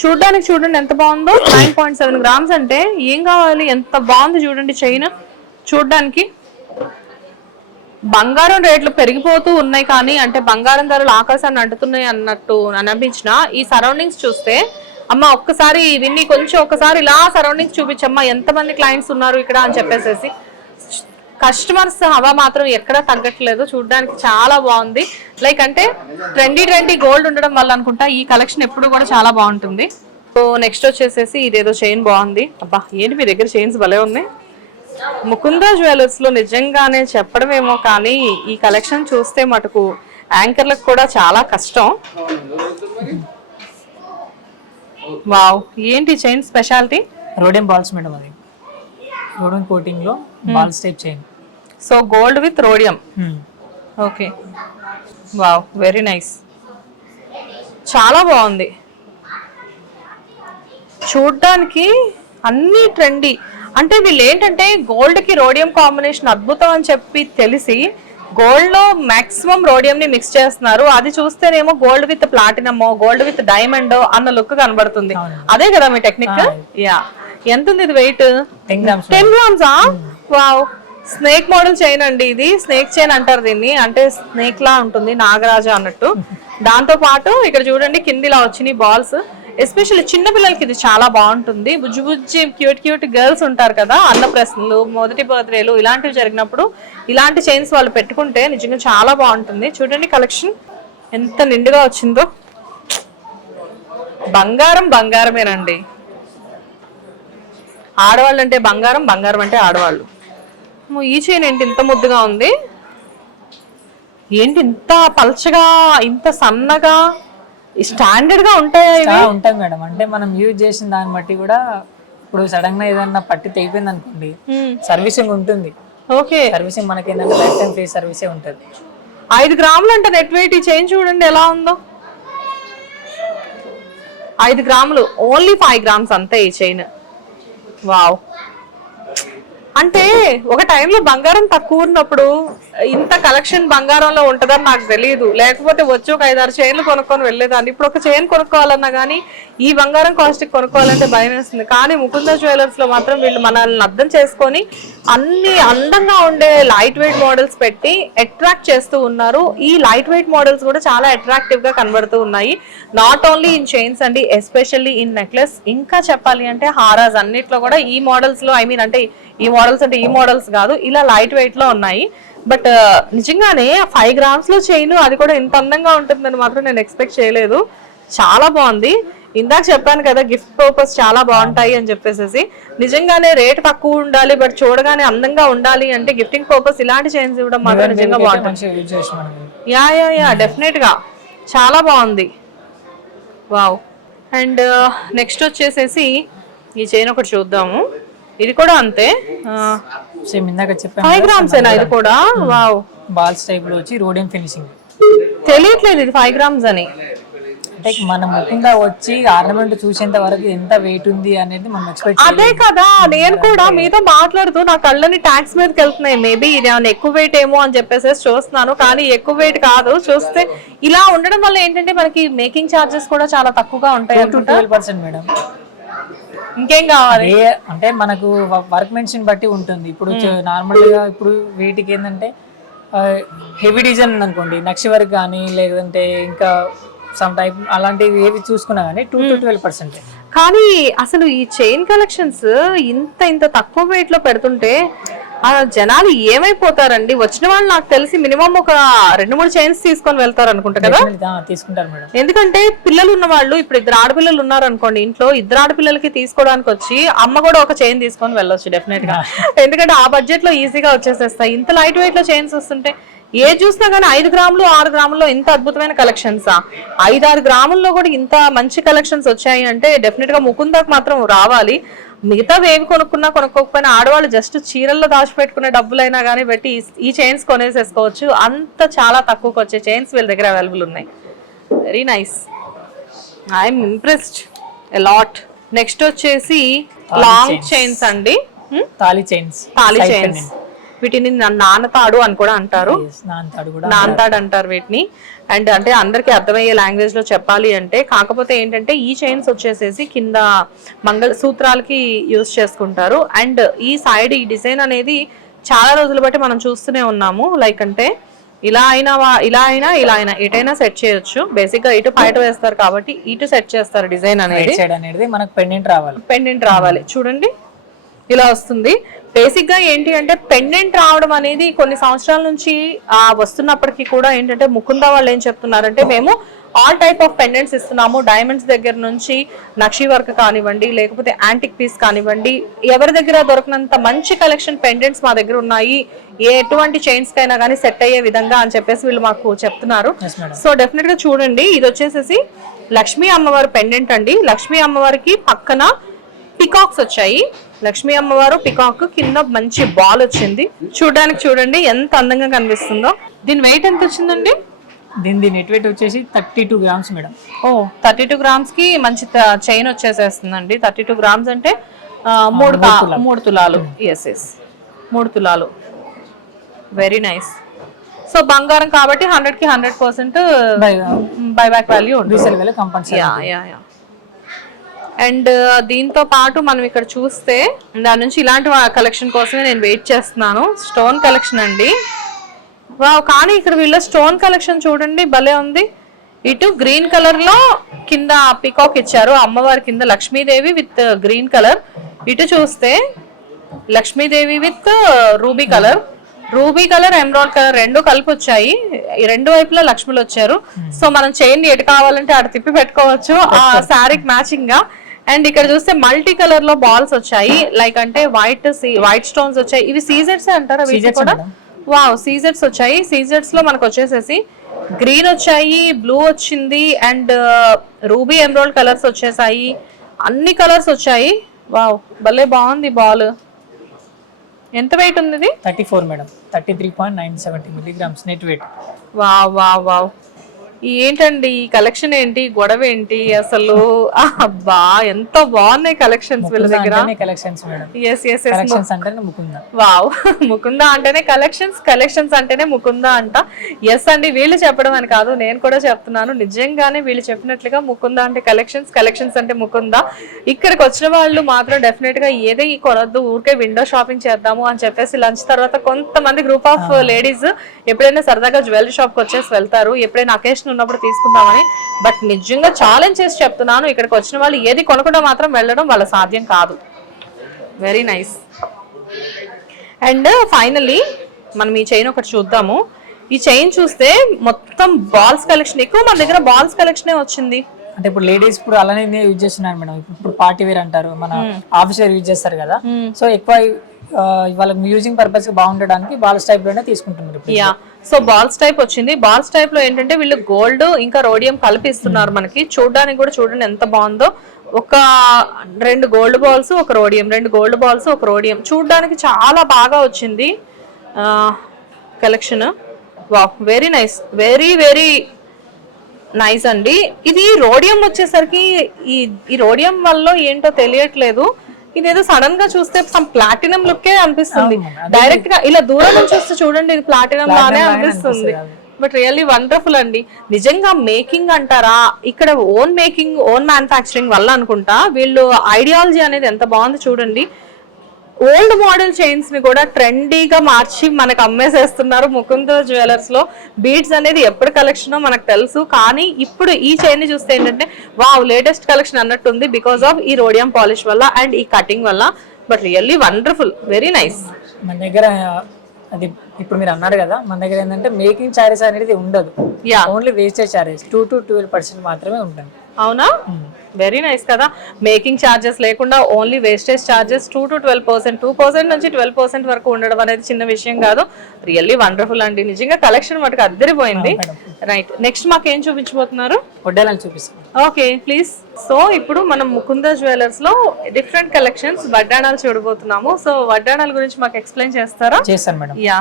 చూడండి ఎంత బాగుందో. 9.7 గ్రామ్స్ అంటే ఏం కావాలి, ఎంత బాగుంది చూడండి చైన్. చూడడానికి బంగారం రేట్లు పెరిగిపోతూ ఉన్నాయి కానీ, అంటే బంగారం ధరలు ఆకాశాన్ని అంటుతున్నాయి అన్నట్టు అనిపించిన ఈ సరౌండింగ్స్ చూస్తే, అమ్మ ఒక్కసారి విన్ని కొంచెం ఒకసారి ఇలా సరౌండింగ్స్ చూపించమ్మా, ఎంతమంది క్లయింట్స్ ఉన్నారు ఇక్కడ అని చెప్పేసేసి. కస్టమర్స్ హవా మాత్రం ఎక్కడా తగ్గట్లేదు. చూడడానికి చాలా బాగుంది. లైక్ అంటే ట్రెండీ గోల్డ్ ఉండడం వల్ల అనుకుంటా ఈ కలెక్షన్ ఎప్పుడు కూడా చాలా బాగుంటుంది. సో నెక్స్ట్ వచ్చేసేసి ఇదేదో చైన్ బాగుంది. అబ్బా ఏంటి మీ దగ్గర చైన్స్ భలే ఉన్నాయి. ముకుంద జ్యువెలర్స్ లో నిజంగానే చెప్పడమేమో కానీ ఈ కలెక్షన్ చూస్తే మటుకు యాంకర్లకు కూడా చాలా కష్టం. వావ్, ఏంటి chain speciality? Rhodium balls madam, అది రోడియం కోటింగ్ లో balls type chain. So gold with rhodium. Okay, wow, very nice, చాలా బాగుంది. చూడ్డానికి అన్ని ట్రెండీ. అంటే వీళ్ళు ఏంటంటే గోల్డ్ కి రోడియం కాంబినేషన్ అద్భుతం అని చెప్పి తెలిసి గోల్డ్ లో మాక్సిమం రోడియం ని మిక్స్ చేస్తున్నారు. అది చూస్తేనేమో gold with platinum, gold with diamond అన్న లుక్ కనబడుతుంది. అదే కదా మీ టెక్నిక్? యా. ఎంత ఉంది ఇది weight? 10 grams. Wow, snake model chain అండి ఇది. స్నేక్ చైన్ అంటారు దీన్ని, అంటే స్నేక్ లా ఉంటుంది, నాగరాజ అన్నట్టు. దాంతో పాటు ఇక్కడ చూడండి కింద ఇలా వచ్చినాయి బాల్స్. ఎస్పెషల్లీ చిన్న పిల్లలకి ఇది చాలా బాగుంటుంది. బుజ్జి బుజ్జి క్యూట్ క్యూట్ గర్ల్స్ ఉంటారు కదా, అన్నప్రశ్నలు, మొదటి బర్త్డేలు ఇలాంటివి జరిగినప్పుడు ఇలాంటి చైన్స్ వాళ్ళు పెట్టుకుంటే నిజంగా చాలా బాగుంటుంది. చూడండి కలెక్షన్ ఎంత నిండుగా వచ్చిందో. బంగారం బంగారమేనండి. ఆడవాళ్ళు అంటే బంగారం, బంగారం అంటే ఆడవాళ్ళు. ఈ చైన్ ఏంటి ఇంత ముద్దుగా ఉంది? ఏంటి ఇంత పల్చగా, ఇంత సన్నగా, స్టాండర్డ్ గా ఉంటాయా ఇవి? ఉంటుంది మేడం. అంటే మనం యూజ్ చేసిన దాన్ని బట్టి కూడా, ఇప్పుడు సడన్ గా ఏదన్నా పట్టి తెగిపోయింది అనుకోండి, సర్వీసింగ్ ఉంటుంది. ఓకే, సర్వీసింగ్ మనకి ఏంటంటే లైఫ్ టైం ఫ్రీ సర్వీసే ఉంటుంది. 5 గ్రాములు అంటే నెట్ వెయిట్. ఈ చైన్ చూడండి ఎలా ఉందో. 5 గ్రాములు, ఓన్లీ 5 grams అంతే ఈ చైన్. వావ్, అంటే ఒక టైంలో బంగారం తక్కువ ఉన్నప్పుడు ఇంత కలెక్షన్ బంగారంలో ఉంటుందని నాకు తెలియదు. లేకపోతే వచ్చి ఒక 5-6 చైన్లు కొనుక్కొని వెళ్ళేదాన్ని. ఇప్పుడు ఒక చైన్ కొనుక్కోవాలన్నా కానీ ఈ బంగారం కాస్ట్ కొనుక్కోవాలంటే భయం వేస్తుంది. కానీ ముకుంద జ్యువెలర్స్ లో మాత్రం వీళ్ళు మనల్ని అర్థం చేసుకొని అన్ని అందంగా ఉండే లైట్ వెయిట్ మోడల్స్ పెట్టి అట్రాక్ట్ చేస్తూ ఉన్నారు. ఈ లైట్ వెయిట్ మోడల్స్ కూడా చాలా అట్రాక్టివ్ గా కనబడుతూ ఉన్నాయి. నాట్ ఓన్లీ ఇన్ చైన్స్ అండి, ఎస్పెషల్లీ ఇన్ నెక్లెస్. ఇంకా చెప్పాలి అంటే హారాస్ అన్నిట్లో కూడా ఈ మోడల్స్ లో, ఐ మీన్ అంటే ఈ మోడల్స్ అంటే ఈ మోడల్స్ కాదు, ఇలా లైట్ వెయిట్ లో ఉన్నాయి. బట్ నిజంగానే 5 grams లో చైన్, అది కూడా ఇంత అందంగా ఉంటుందని మాత్రం నేను ఎక్స్పెక్ట్ చేయలేదు. చాలా బాగుంది. ఇందాక చెప్పాను కదా గిఫ్ట్ పర్పస్ చాలా బాగుంటాయి అని చెప్పేసి. నిజంగానే రేట్ తక్కువ ఉండాలి బట్ చూడగానే అందంగా ఉండాలి అంటే గిఫ్టింగ్ పర్పస్ ఇలాంటి చైన్స్ ఇవ్వడం మాత్రం నిజంగా బాగుంటుంది. యా యా యా, డెఫినెట్ గా చాలా బాగుంది. వావ్. అండ్ నెక్స్ట్ వచ్చేసేసి ఈ చైన్ ఒకటి చూద్దాము. ఇది కూడా అంతే, సేమ్ ఇందాక చెప్పాను 5 grams ఏనా ఇది కూడా? వావ్, బాల్స్ టైప్ లో వచ్చి రోడియం ఫినిషింగ్. తెలియట్లేదు ఇది 5 grams అని. అంటే మనం ముఖ్యంగా వచ్చి ఆర్నమెంట్ చూసేంత వరకు ఎంత వెయిట్ ఉంది అనేది మనం ఎక్స్పెక్ట్. అదే కదా, నేను కూడా మీతో మాట్లాడుతూ నా కళ్ళని ట్యాక్స్ మీదకి వెళ్తున్నాయి. మేబీ ఇది ఎక్కువ వెయిట్ ఏమో అని చెప్పేసి చూస్తున్నాను, కానీ ఎక్కువ వెయిట్ కాదు. చూస్తే ఇలా ఉండడం వల్ల ఏంటంటే మనకి మేకింగ్ చార్జెస్ కూడా చాలా తక్కువగా ఉంటాయి. 12% మేడం. ఇంకేం కావాలి అంటే మనకు వర్క్ మెన్షన్ బట్టి ఉంటుంది. ఇప్పుడు నార్మల్ గా ఇప్పుడు వీటికి ఏంటంటే హెవీ డిజైన్ అనుకోండి, నక్షి వర్క్ కానీ లేదంటే ఇంకా సమ్ టైప్ అలాంటివి ఏవి చూసుకున్నా కానీ 2 to 12%. కానీ అసలు ఈ చైన్ కలెక్షన్స్ ఇంత ఇంత తక్కువ వెయిట్ లో పెడుతుంటే ఆ జనాలు ఏమైపోతారండి? వచ్చిన వాళ్ళు నాకు తెలిసి మినిమం ఒక 2-3 చైన్స్ తీసుకొని వెళ్తారు అనుకుంటా కదా. తీసుకుంటారు మేడం. ఎందుకంటే పిల్లలు ఉన్న వాళ్ళు, ఇప్పుడు 2 ఆడపిల్లలు ఉన్నారు అనుకోండి ఇంట్లో, 2 ఆడపిల్లలకి తీసుకోవడానికి వచ్చి అమ్మ కూడా ఒక చైన్ తీసుకొని వెళ్ళొచ్చు డెఫినెట్ గా. ఎందుకంటే ఆ బడ్జెట్ లో ఈజీగా వచ్చేసేస్తాయి. ఇంత లైట్ వెయిట్ లో చైన్స్ వస్తుంటే ఏ చూసినా కానీ 5 గ్రాములు 6 గ్రాముల్లో ఇంత అద్భుతమైన కలెక్షన్స్, 5-6 గ్రాముల్లో కూడా ఇంత మంచి కలెక్షన్స్ వచ్చాయి అంటే డెఫినెట్ గా ముకుందాకు మాత్రం రావాలి. మిగతా ఏవి కొనుక్కున్నా కొనుక్కోకపోయినా ఆడవాళ్ళు జస్ట్ చీరల్లో దాచిపెట్టుకునే డబ్బులైనా కానీ పెట్టి ఈ చైన్స్ కొనేసేసుకోవచ్చు. అంత చాలా తక్కువకి వచ్చే చైన్స్ వీళ్ళ దగ్గర అవైలబుల్ ఉన్నాయి. Very nice, I'm impressed a lot. Next వచ్చేసి లాంగ్ చైన్స్ అండి, తాళి చైన్స్. వీటిని నానతాడు అని కూడా అంటారు, నానతాడు అంటారు వీటిని. అండ్ అంటే అందరికి అర్థమయ్యే లాంగ్వేజ్ లో చెప్పాలి అంటే, కాకపోతే ఏంటంటే ఈ చైన్స్ వచ్చేసేసి కింద మంగళ సూత్రాలకి యూజ్ చేసుకుంటారు. అండ్ ఈ సైడ్ ఈ డిజైన్ అనేది చాలా రోజులు బట్టి మనం చూస్తూనే ఉన్నాము. లైక్ అంటే ఇలా అయినా ఇలా అయినా ఇలా అయినా ఎటైనా సెట్ చేయొచ్చు. బేసిక్ గా ఇటు పైట వేస్తారు కాబట్టి ఇటు సెట్ చేస్తారు డిజైన్ అనేది. మనకు పెండెంట్ రావాలి చూడండి ఇలా వస్తుంది. బేసిక్ గా ఏంటి అంటే పెండెంట్ రావడం అనేది కొన్ని సంవత్సరాల నుంచి వస్తున్నప్పటికీ కూడా ఏంటంటే ముకుంద వాళ్ళు ఏం చెప్తున్నారంటే మేము ఆల్ టైప్ ఆఫ్ పెండెంట్స్ ఇస్తున్నాము. డైమండ్స్ దగ్గర నుంచి నక్షి వర్క్ కానివ్వండి, లేకపోతే యాంటిక్ పీస్ కానివ్వండి, ఎవరి దగ్గర దొరకనంత మంచి కలెక్షన్ పెండెంట్స్ మా దగ్గర ఉన్నాయి. ఎటువంటి చైన్స్ కైనా కానీ సెట్ అయ్యే విధంగా అని చెప్పేసి వీళ్ళు మాకు చెప్తున్నారు. సో డెఫినెట్ గా చూడండి, ఇది వచ్చేసేసి లక్ష్మీ అమ్మవారు పెండెంట్ అండి. లక్ష్మీ అమ్మవారికి పక్కన పికాక్స్ వచ్చాయి. లక్ష్మీ అమ్మవారు పికాక్ కింద మంచి బాల్ వచ్చింది. చూడడానికి చూడండి ఎంత అందంగా కనిపిస్తుందో. దీని వెయిట్ ఎంత వచ్చిందండి? దీని నెట్ వెయిట్ వచ్చేసి 32 గ్రామ్స్ మేడం. ఓ 32 గ్రామ్స్ కి మంచి చైన్ వచ్చేసేస్తుందండి. 32 గ్రామ్స్ అంటే 3 తులాలు. ఎస్ ఎస్ 3 తులాలు. Very nice. సో బంగారం కాబట్టి 100కి 100% బైబ్యాక్ వాల్యూ ఉంటుంది. అండ్ దీంతో పాటు మనం ఇక్కడ చూస్తే దాని నుంచి ఇలాంటి కలెక్షన్ కోసమే నేను వెయిట్ చేస్తున్నాను. స్టోన్ కలెక్షన్ అండి. వావ్, కానీ ఇక్కడ వీళ్ళ స్టోన్ కలెక్షన్ చూడండి భలే ఉంది. ఇటు గ్రీన్ కలర్ లో కింద పికాక్ ఇచ్చారు, అమ్మవారి కింద లక్ష్మీదేవి విత్ గ్రీన్ కలర్. ఇటు చూస్తే Lakshmidevi with ruby colour, emerald colour రెండు కలిపి వచ్చాయి. ఈ రెండు వైపులా లక్ష్మిలు వచ్చారు. సో మనం చైన్ ఎటు కావాలంటే అటు తిప్పి పెట్టుకోవచ్చు ఆ శారీకి మ్యాచింగ్ గా. అండ్ ఇక్కడ చూస్తే మల్టీ కలర్ లో బాల్స్ వచ్చాయి, లైక్ అంటే వైట్ స్టోన్స్ వచ్చాయి. ఇవి సీజెట్స్ అంటారా వీటి కూడా? వావ్, సీజెట్స్ వచ్చాయి. సీజెట్స్ లో మనకు వచ్చేసేసి గ్రీన్ వచ్చాయి, బ్లూ వచ్చింది, అండ్ రూబీ ఎమరాల్డ్ కలర్స్ వచ్చేసాయి. అన్ని కలర్స్ వచ్చాయి. వావ్, భలే బాగుంది బాల్. ఎంత వెయిట్ ఉంది ఇది? 34 madam. 33.970 milligrams net weight. Wow wow wow. ఏంటండి ఈ కలెక్షన్ ఏంటి, గొడవ ఏంటి అసలు? అబ్బా ఎంత బాగున్నాయి కలెక్షన్స్ వీళ్ళ దగ్గర. వావ్, ముకుంద అంటేనే కలెక్షన్స్ అంటేనే ముకుంద అంట. ఎస్ అండి, వీళ్ళు చెప్పడం అని కాదు, నేను కూడా చెప్తున్నాను. నిజంగానే వీళ్ళు చెప్పినట్లుగా ముకుంద అంటే కలెక్షన్స్ అంటే ముకుంద. ఇక్కడికి వచ్చిన వాళ్ళు మాత్రం డెఫినెట్ గా ఏదే కొనద్దు, ఊరికే విండో షాపింగ్ చేద్దాము అని చెప్పేసి లంచ్ తర్వాత కొంతమంది గ్రూప్ ఆఫ్ లేడీస్ ఎప్పుడైనా సరదాగా జ్యువెలరీ షాప్ కి వచ్చేసి వెళ్తారు, ఎప్పుడైనా అకేషన్ ఉన్నప్పుడు తీసుకుందామని. బట్ నిజంగా ఛాలెంజ్ చేసి చెప్తున్నాను, ఇక్కడికి వచ్చిన వాళ్ళు ఏది కొనకుండా మాత్రం వెళ్ళడం వాళ్ళ సాధ్యం కాదు. Very nice. అండ్ ఫైనల్లీ మనం ఈ చైన్ ఒకటి చూద్దాము. ఈ చైన్ చూస్తే మొత్తం బాల్స్ కలెక్షన్, ఎక్కువ మన దగ్గర బాల్స్ కలెక్షనే వచ్చింది. అంటే ఇప్పుడు లేడీస్ ఇప్పుడు అలానే యూజ్ చేస్తున్నారు మేడం. ఇప్పుడు పార్టీ వేర్ అంటారు, మన ఆఫీస్ వేర్ యూజ్ చేస్తారు కదా. సో ఎక్కువ వాళ్ళకి మ్యూజింగ్ పర్పస్ బాగుండడానికి బాల్స్ టైప్ లోనే తీసుకుంటున్నారు. యా, సో బాల్స్ టైప్ వచ్చింది. బాల్స్ టైప్ లో ఏంటంటే వీళ్ళు గోల్డ్ ఇంకా రోడియం కల్పిస్తున్నారు మనకి. చూడడానికి కూడా చూడండి ఎంత బాగుందో. ఒక 2 గోల్డ్ బాల్స్ ఒక రోడియం, 2 గోల్డ్ బాల్స్ ఒక రోడియం. చూడడానికి చాలా బాగా వచ్చింది collection. Wow, very nice, very very nice అండి. ఇది రోడియం వచ్చేసరికి ఈ రోడియం వల్ల ఏంటో తెలియట్లేదు, ఇదేదో సడన్ గా చూస్తే సమ్ ప్లాటినం లుక్కే అనిపిస్తుంది. డైరెక్ట్ గా ఇలా దూరం నుంచి చూస్తే చూడండి ఇది ప్లాటినం లానే అనిపిస్తుంది. బట్ రియల్లీ వండర్ఫుల్ అండి. నిజంగా మేకింగ్ అంటారా, ఇక్కడ ఓన్ మేకింగ్, ఓన్ మ్యానుఫ్యాక్చరింగ్ వల్ల అనుకుంటా. వీళ్ళు ఐడియాలజీ అనేది ఎంత బాగుంది చూడండి. ఓల్డ్ మోడల్ చైన్స్ ని కూడా ట్రెండీగా మార్చి మనకు అమ్మేసేస్తున్నారు ముకుంద జ్యువెలర్స్ లో. బీడ్స్ అనేది ఎప్పుడు కలెక్షన్ మనకు తెలుసు, కానీ ఇప్పుడు ఈ చైన్ ని చూస్తే ఏంటంటే వావ్, లేటెస్ట్ కలెక్షన్ అన్నట్టుంది బికాస్ ఆఫ్ ఈ రోడియం పాలిష్ వల్ల అండ్ ఈ కటింగ్ వల్ల. But really wonderful, very nice. మన దగ్గర అది ఇప్పుడు మీరు అన్నారు కదా, మన దగ్గర ఏంటంటే మేకింగ్ చార్జెస్ అనేది ఉండదు. ఓన్లీ వేస్టేజ్ చార్జెస్ 2 to 12% మాత్రమే ఉంటుంది. అవునా, వెరీ నైస్ కదా. మేకింగ్ ఛార్జెస్ లేకుండా ఓన్లీ వేస్టేజ్ ఛార్జెస్ 2 to 12%, 2% నుంచి 12% వరకు ఉండడం అనేది చిన్న విషయం కాదు. రియల్లీ వండర్ఫుల్ అండి, నిజంగా కలెక్షన్ మటుకు అద్దరిపోయింది. రైట్, నెక్స్ట్ మాకు ఏం చూపించబోతున్నారు? వడ్డానాలు చూపిస్తాను. Okay please. సో ఇప్పుడు మనం ముకుంద జ్యువెలర్స్ లో డిఫరెంట్ కలెక్షన్స్ వడ్డానాలు చూడబోతున్నాము. సో వడ్డానాల గురించి మాకు ఎక్స్ప్లెయిన్ చేస్తారా? చేస్తాను మేడం. యా,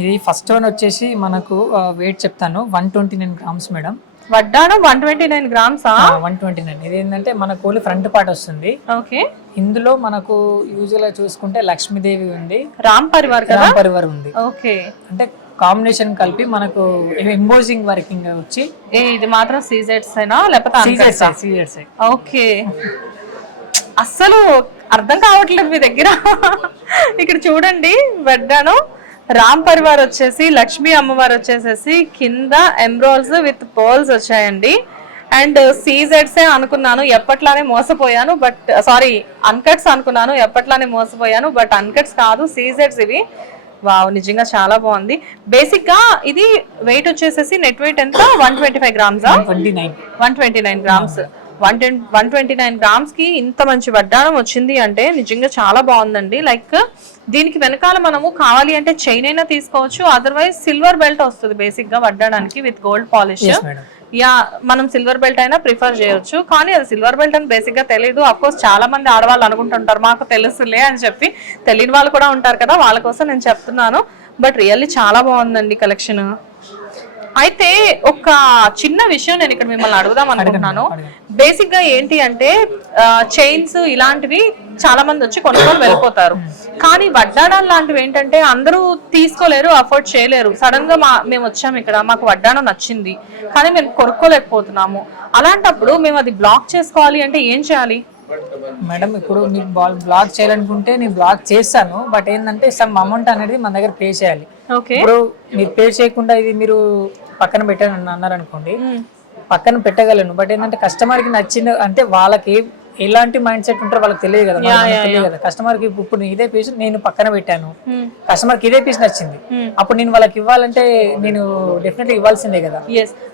ఇది ఫస్ట్ వన్ వచ్చేసి మనకు వెయిట్ చెప్తాను, 129 గ్రామ్స్ మేడం. వడ్డానం 129 గ్రామ్స్. 129. ఇది ఏంటంటే మనకు ఓన్లీ ఫ్రంట్ పార్ట్ వస్తుంది. ఓకే, ఇందులో మనకు యూజువల్ గా చూసుకుంటే లక్ష్మీదేవి ఉంది, రామ్ పరివార్ ఉంది. ఓకే, అంటే కాంబినేషన్ కలిపి మనకు ఎంబోజింగ్ వర్కింగ్ వచ్చి. ఇది మాత్రం సీజెట్స్ అయినా లేకపోతే సీజెట్స్? ఓకే, అస్సలు అర్థం కావట్లేదు మీ దగ్గర. ఇక్కడ చూడండి, వడ్డానం రామ్ పరివార్ వచ్చేసి, లక్ష్మీ అమ్మవారు వచ్చేసేసి కింద ఎమ్రాల్స్ విత్ పర్ల్స్ వచ్చాయండి. అండ్ సీజెడ్సే అనుకున్నాను, ఎప్పట్లానే మోసపోయాను. బట్ సారీ, అన్కట్స్ అనుకున్నాను, ఎప్పట్లానే మోసపోయాను. బట్ అన్కట్స్ కాదు, సీజెడ్స్ ఇవి. వావ్, నిజంగా చాలా బాగుంది. బేసిక్ గా ఇది వెయిట్ వచ్చేసేసి నెట్ వెయిట్ ఎంత? 125 గ్రామ్స్. 129 గ్రామ్స్. 129 గ్రామ్స్ కి ఇంత మంచి వడ్డాణం వచ్చింది అంటే నిజంగా చాలా బాగుందండి. లైక్ దీనికి వెనకాల మనము కావాలి అంటే చైన్ అయినా తీసుకోవచ్చు, అదర్వైజ్ సిల్వర్ బెల్ట్ వస్తుంది బేసిక్ గా వడ్డాడానికి విత్ గోల్డ్ పాలిష్. యా, మనం సిల్వర్ బెల్ట్ అయినా ప్రిఫర్ చేయొచ్చు, కానీ అది సిల్వర్ బెల్ట్ అని బేసిక్ గా తెలియదు. అఫ్ కోర్స్ చాలా మంది ఆడవాళ్ళు అనుకుంటుంటారు మాకు తెలుసులే అని చెప్పి, తెలియని వాళ్ళు కూడా ఉంటారు కదా, వాళ్ళ కోసం నేను చెప్తున్నాను. బట్ రియల్లీ చాలా బాగుందండి కలెక్షన్. అయితే ఒక చిన్న విషయం నేను ఇక్కడ మిమ్మల్ని అడుగుదాం అనుకుంటున్నాను. బేసిక్ గా ఏంటి అంటే చైన్స్ ఇలాంటివి చాలా మంది వచ్చి కొనుక్కొని వెళ్ళిపోతారు, కానీ వడ్డాణాలు లాంటివి ఏంటంటే అందరూ తీసుకోలేరు, అఫోర్డ్ చేయలేరు. సడన్ గా మేము వచ్చాము ఇక్కడ, మాకు వడ్డాణం నచ్చింది కానీ మేము కొనుక్కోలేకపోతున్నాము. అలాంటప్పుడు మేము అది బ్లాక్ చేసుకోవాలి అంటే ఏం చేయాలి మేడం? ఇప్పుడు మీకు బ్లాక్ చేయాలనుకుంటే నేను బ్లాక్ చేస్తాను, బట్ ఏంటంటే సమ్ అమౌంట్ అనేది మన దగ్గర పే చేయాలి. ఇప్పుడు మీరు పే చేయకుండా ఇది మీరు పక్కన పెట్టాను అన్నారు అనుకోండి, పక్కన పెట్టగలను. బట్ ఏంటంటే కస్టమర్ కి నచ్చింది అంటే వాళ్ళకి ఎలాంటి మైండ్ సెట్ ఉంటారో వాళ్ళకి తెలియదు కదా, తెలియదు కదా. కస్టమర్ కి ఇప్పుడు ఇదే పీస్ నేను పక్కన పెట్టాను, కస్టమర్ కి ఇదే పీస్ నచ్చింది, అప్పుడు నేను వాళ్ళకి ఇవ్వాలంటే నేను డెఫినెట్లీ ఇవ్వాల్సిందే కదా.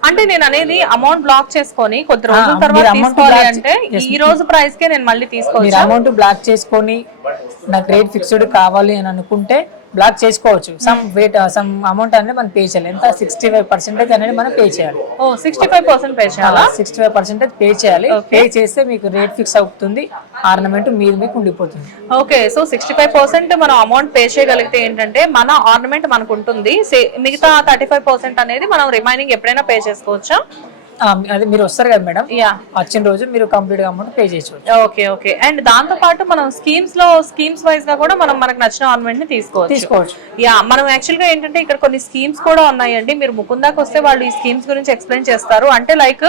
అంటే నేను అనేది అమౌంట్ బ్లాక్ చేసుకొని కొద్ది రోజుల తర్వాత తీసుకోవాలి అంటే ఈ రోజు ప్రైస్ కే నేను మళ్ళీ తీసుకోవచ్చు. మీరు అమౌంట్ బ్లాక్ చేసుకొని నాకు రేట్ ఫిక్స్డ్ కావాలి అని అనుకుంటే బ్లాక్ చేసుకోవచ్చు. సమ్ అమౌంట్ అనేది మనం పే చేయాలి. ఎంత? 65% అనేది మనం పే చేయాలి. 65% పే చేయాలా? 65% పే చేయాలి. పే చేస్తే మీకు రేట్ ఫిక్స్ అవుతుంది, ఆర్నమెంట్ మీకు ఉండిపోతుంది. ఓకే, సో 65% మనం అమౌంట్ పే చేయగలిగితే ఏంటంటే మన ఆర్నమెంట్ మనకు ఉంటుంది, మిగతా 35% అనేది మనం రిమైనింగ్ ఎప్పుడైనా పే చేసుకోవచ్చా? అది మీరు వస్తారు కదా మేడం, వచ్చిన రోజు మీరు కంప్లీట్ గా అమౌంట్ పే చేసుకోవచ్చు. Okay okay. అండ్ దాంతో పాటు మనం స్కీమ్స్ వైజ్ గా కూడా మనం మనకు నచ్చిన ఆర్నమెంట్ ని తీసుకోవచ్చు. యా, మనం యాక్చువల్ గా ఏంటంటే ఇక్కడ కొన్ని స్కీమ్స్ కూడా ఉన్నాయండి. మీరు ముకుందాకి వస్తే వాళ్ళు ఈ స్కీమ్స్ గురించి ఎక్స్ప్లెయిన్ చేస్తారు. అంటే లైక్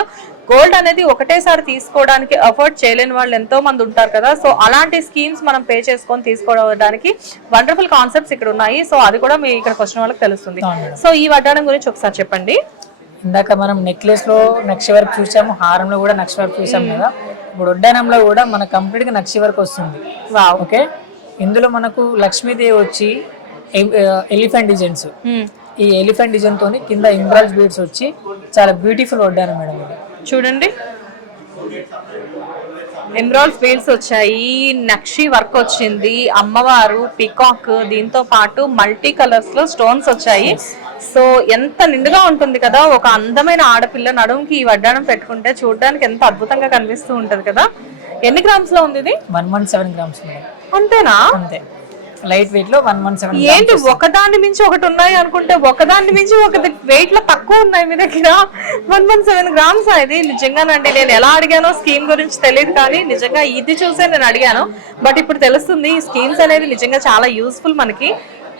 గోల్డ్ అనేది ఒకటేసారి తీసుకోవడానికి అఫోర్డ్ చేయలేని వాళ్ళు ఎంతో మంది ఉంటారు కదా, సో అలాంటి స్కీమ్స్ మనం పే చేసుకొని తీసుకోవడానికి వండర్ఫుల్ కాన్సెప్ట్స్ ఇక్కడ ఉన్నాయి. సో అది కూడా మీ ఇక్కడికి వచ్చిన వాళ్ళకి తెలుస్తుంది. సో ఈ వడ్డాణం గురించి ఒకసారి చెప్పండి. ఇందాక మనం నెక్లెస్ లో నక్షి వర్క్ చూసాము, హారంలో కూడా నక్షి వర్క్ చూసాం కదా. ఇప్పుడు వడ్డానంలో కూడా మన కంప్లీట్ గా నక్షి వర్క్ వస్తుంది. ఓకే, ఇందులో మనకు లక్ష్మీదేవి వచ్చి ఎలిఫెంట్ డిజైన్స్, ఈ ఎలిఫెంట్ డిజైన్ తోని కింద ఎంబ్రాయిడరీ బీడ్స్ వచ్చి చాలా బ్యూటిఫుల్ వడ్డానం మేడం. చూడండి, ఎంబ్రాయిడరీ బీడ్స్ వచ్చాయి, నక్షి వర్క్ వచ్చింది, అమ్మవారు పికాక్, దీంతో పాటు మల్టీ కలర్స్ లో స్టోన్స్ వచ్చాయి. సో ఎంత నిండుగా ఉంటుంది కదా, ఒక అందమైన ఆడపిల్ల నడుముకి ఈ వడ్డాణం పెట్టుకుంటే చూడడానికి ఎంత అద్భుతంగా కనిపిస్తూ ఉంటది కదా. ఎన్ని గ్రామ్స్ లో ఉంది ఇది? 117 గ్రామ్స్. అంతేనా? అంతే, లైట్ వెయిట్ లో 117. ఏంటి ఒకదాని మించి ఒకటి ఉన్నాయి అనుకుంటే ఒకదాని మించి ఒకటి వెయిట్ లో తక్కువ ఉన్నాయి మీ దగ్గర. 117 గ్రామ్స్ ఇది. నిజంగానండి, నేను ఎలా అడిగానో స్కీమ్ గురించి తెలియదు, కానీ నిజంగా ఇది చూసే నేను అడిగాను. బట్ ఇప్పుడు తెలుస్తుంది ఈ స్కీమ్స్ అనేది నిజంగా చాలా యూస్ఫుల్ మనకి.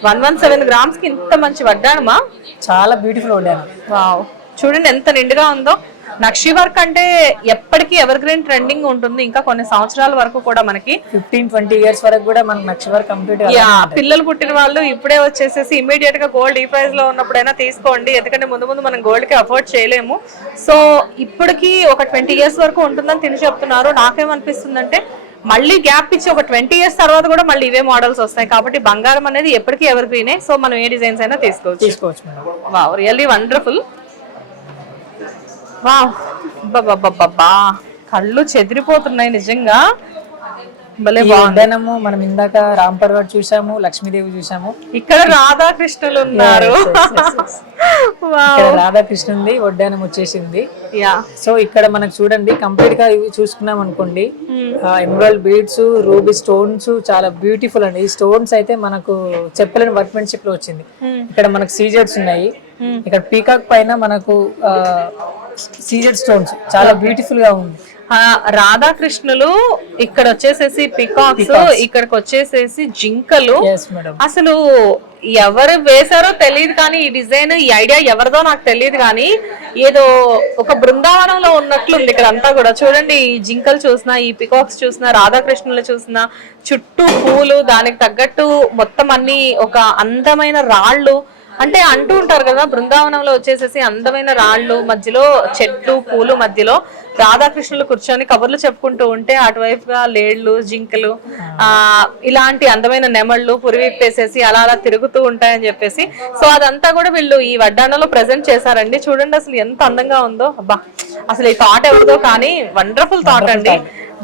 117 గ్రామ్స్ కి ఇంత మంచి వడ్డానమా? చాలా బ్యూటిఫుల్ వడ్డానం. వావ్, చూడండి ఎంత నిండుగా ఉందో. నక్షి వర్క్ అంటే ఎప్పటికీ ఎవర్ గ్రీన్ ట్రెండింగ్ ఉంటుంది, ఇంకా కొన్ని సంవత్సరాల వరకు కూడా మనకి 15-20 ఇయర్స్ వరకు కూడా మనకి నక్షి వర్క్ కంప్లీట్. పిల్లలు పుట్టిన వాళ్ళు ఇప్పుడే వచ్చేసేసి ఇమీడియట్ గా గోల్డ్ ఈ ప్రైస్ లో ఉన్నప్పుడైనా తీసుకోండి, ఎందుకంటే ముందు మనం గోల్డ్ కి అఫోర్డ్ చేయలేము. సో ఇప్పటికి ఒక 20 ఇయర్స్ వరకు ఉంటుందని తిని చెప్తున్నారు. నాకేమనిపిస్తుంది అంటే మళ్ళీ గ్యాప్ ఇచ్చి ఒక 20 ఇయర్స్ తర్వాత కూడా మళ్ళీ ఇవే మోడల్స్ వస్తాయి, కాబట్టి బంగారం అనేది ఎప్పటికీ ఎవర్ గ్రీనే. సో మనం ఏ డిజైన్స్ అయినా తీసుకోవచ్చు. Wow, really wonderful. వావ్, బాబా, కళ్ళు చెదిరిపోతున్నాయి నిజంగా. వడ్డానము మనం ఇందాక రామ్ పర్వట్ చూసాము, లక్ష్మీదేవి చూసాము, ఇక్కడ రాధాకృష్ణులు ఉన్నారు. రాధాకృష్ణుంది వడ్డానం వచ్చేసింది. సో ఇక్కడ మనకు చూడండి కంప్లీట్ గా చూసుకున్నాం అనుకోండి, ఎమరాల్డ్ బీడ్స్, రూబీ స్టోన్స్ చాలా బ్యూటిఫుల్ అండి. ఈ స్టోన్స్ అయితే మనకు చెప్పలేని వర్క్మెన్షిప్ లో వచ్చింది. ఇక్కడ మనకు సీజెడ్స్ ఉన్నాయి, ఇక్కడ పీకాక్ పైన మనకు సీజెడ్ స్టోన్స్ చాలా బ్యూటిఫుల్ గా ఉంది. రాధాకృష్ణులు ఇక్కడ వచ్చేసేసి పికాక్స్, ఇక్కడికి వచ్చేసేసి జింకలు. అసలు ఎవరు వేశారో తెలియదు, కానీ ఈ డిజైన్, ఈ ఐడియా ఎవరిదో నాకు తెలియదు, కానీ ఏదో ఒక బృందావనంలో ఉన్నట్లుంది ఇక్కడ అంతా కూడా. చూడండి, ఈ జింకలు చూసినా, ఈ పికాక్స్ చూసినా, రాధాకృష్ణులు చూసినా, చుట్టూ పూలు, దానికి తగ్గట్టు మొత్తం అన్ని ఒక అందమైన రాళ్ళు, అంటే అంటూ ఉంటారు కదా, బృందావనంలో వచ్చేసేసి అందమైన రాళ్ళు మధ్యలో చెట్లు పూలు మధ్యలో రాధాకృష్ణులు కూర్చొని కబుర్లు చెప్పుకుంటూ ఉంటే అటువైపుగా లేళ్లు జింకలు ఇలాంటి అందమైన నెమళ్ళు పురివిప్పేసేసి అలా అలా తిరుగుతూ ఉంటాయని చెప్పేసి, సో అదంతా కూడా వీళ్ళు ఈ వడ్డాణంలో ప్రెజెంట్ చేశారండి. చూడండి అసలు ఎంత అందంగా ఉందో. అబ్బా అసలు ఈ థాట్ ఎవరిదో కానీ వండర్ఫుల్ థాట్ అండి.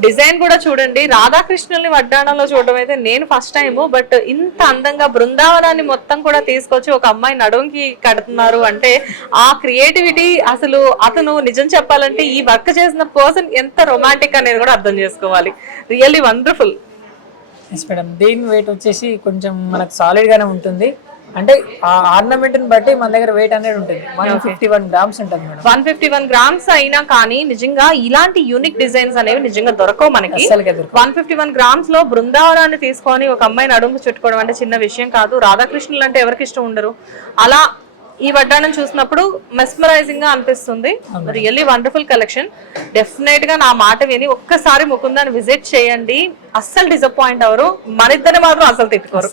డిజైన్ కూడా చూడండి, రాధాకృష్ణుల్ని వడ్డాణంలో చూడడం అయితే నేను ఫస్ట్ టైం. బట్ ఇంత అందంగా బృందావనాన్ని మొత్తం కూడా తీసుకొచ్చి ఒక అమ్మాయి నడుంకి కడుతున్నారు అంటే ఆ క్రియేటివిటీ, అసలు అతను నిజం చెప్పాలంటే ఈ వర్క్ చేసిన పర్సన్ ఎంత రొమాంటిక్ అనేది కూడా అర్థం చేసుకోవాలి. Really wonderful. మేడం దీని వెయిట్ వచ్చేసి కొంచెం మనకు సాలిడ్ గానే ఉంటుంది. అంటే ఆ ఆర్నమెంట్ ని బట్టి మన దగ్గర వెయిట్ అనేది ఉంటుంది. 151 గ్రామ్స్ ఉంటుంది మేడం. 151 గ్రామ్స్ అయినా కానీ నిజంగా ఇలాంటి యూనిక్ డిజైన్స్ అనేవి నిజంగా దొరకవు మనకి. 151 గ్రామ్స్ లో బృందావనాన్ని తీసుకొని ఒక అమ్మాయిని అడుగు చుట్టుకోవడం అంటే చిన్న విషయం కాదు. రాధాకృష్ణులు అంటే ఎవరికి ఇష్టం ఉండరు. అలా ఈ వడ్డాణం చూసినప్పుడు మెస్మరైజింగ్ గా అనిపిస్తుంది. Really wonderful collection. డెఫినెట్ గా నా మాట విని ఒక్కసారి ముకుందాన్ని విజిట్ చేయండి, అస్సలు డిసప్పాయింట్ అవరు. మన ఇద్దరిని మాత్రం అసలు తిట్టుకోరు.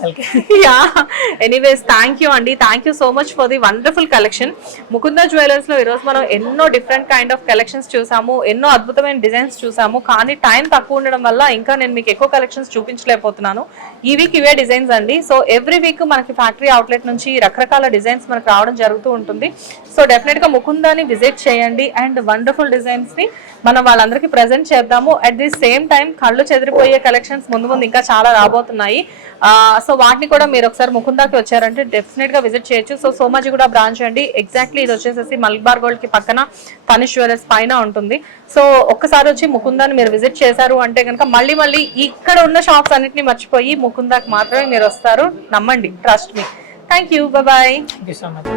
ఎనీవేస్ థ్యాంక్ యూ అండి, thank you so much for the wonderful collection. Mukunda jewellers లో ఈరోజు మనం ఎన్నో డిఫరెంట్ కైండ్ ఆఫ్ కలెక్షన్స్ చూసాము, ఎన్నో అద్భుతమైన డిజైన్స్ చూసాము. కానీ టైం తక్కువ ఉండడం వల్ల ఇంకా నేను మీకు ఎక్కువ కలెక్షన్స్ చూపించలేకపోతున్నాను. ఈ వీక్ ఇవే డిజైన్స్ అండి. సో ఎవ్రీ వీక్ మనకి ఫ్యాక్టరీ అవుట్లెట్ నుంచి రకరకాల డిజైన్స్ మనకు రావడం జరుగుతూ ఉంటుంది. సో డెఫినెట్ గా ముకుందాని విజిట్ చేయండి అండ్ వండర్ఫుల్ డిజైన్స్ ని మనం వాళ్ళందరికీ ప్రెజెంట్ చేద్దాము. అట్ ది సేమ్ టైం కళ్ళు చెదిరిపోయే కలెక్షన్స్ ముందు ముందు ఇంకా చాలా రాబోతున్నాయి. సో వాటిని కూడా మీరు ఒకసారి ముకుందాకి వచ్చారంటే డెఫినెట్ గా విజిట్ చేయొచ్చు. సో సోమాజీ కూడా బ్రాంచ్ అండి. ఎగ్జాక్ట్లీ ఇది వచ్చేసేసి మల్బార్ గోల్డ్ కి పక్కన తనిష్ జ్యువెలర్స్ పైన ఉంటుంది. సో ఒక్కసారి వచ్చి ముకుందాన్ని మీరు విజిట్ చేశారు అంటే కనుక మళ్ళీ మళ్ళీ ఇక్కడ ఉన్న షాప్స్ అన్నిటిని మర్చిపోయి ముకుందాకి మాత్రమే మీరు వస్తారు. నమ్మండి, trust me. Thank you, bye. Thank you so much.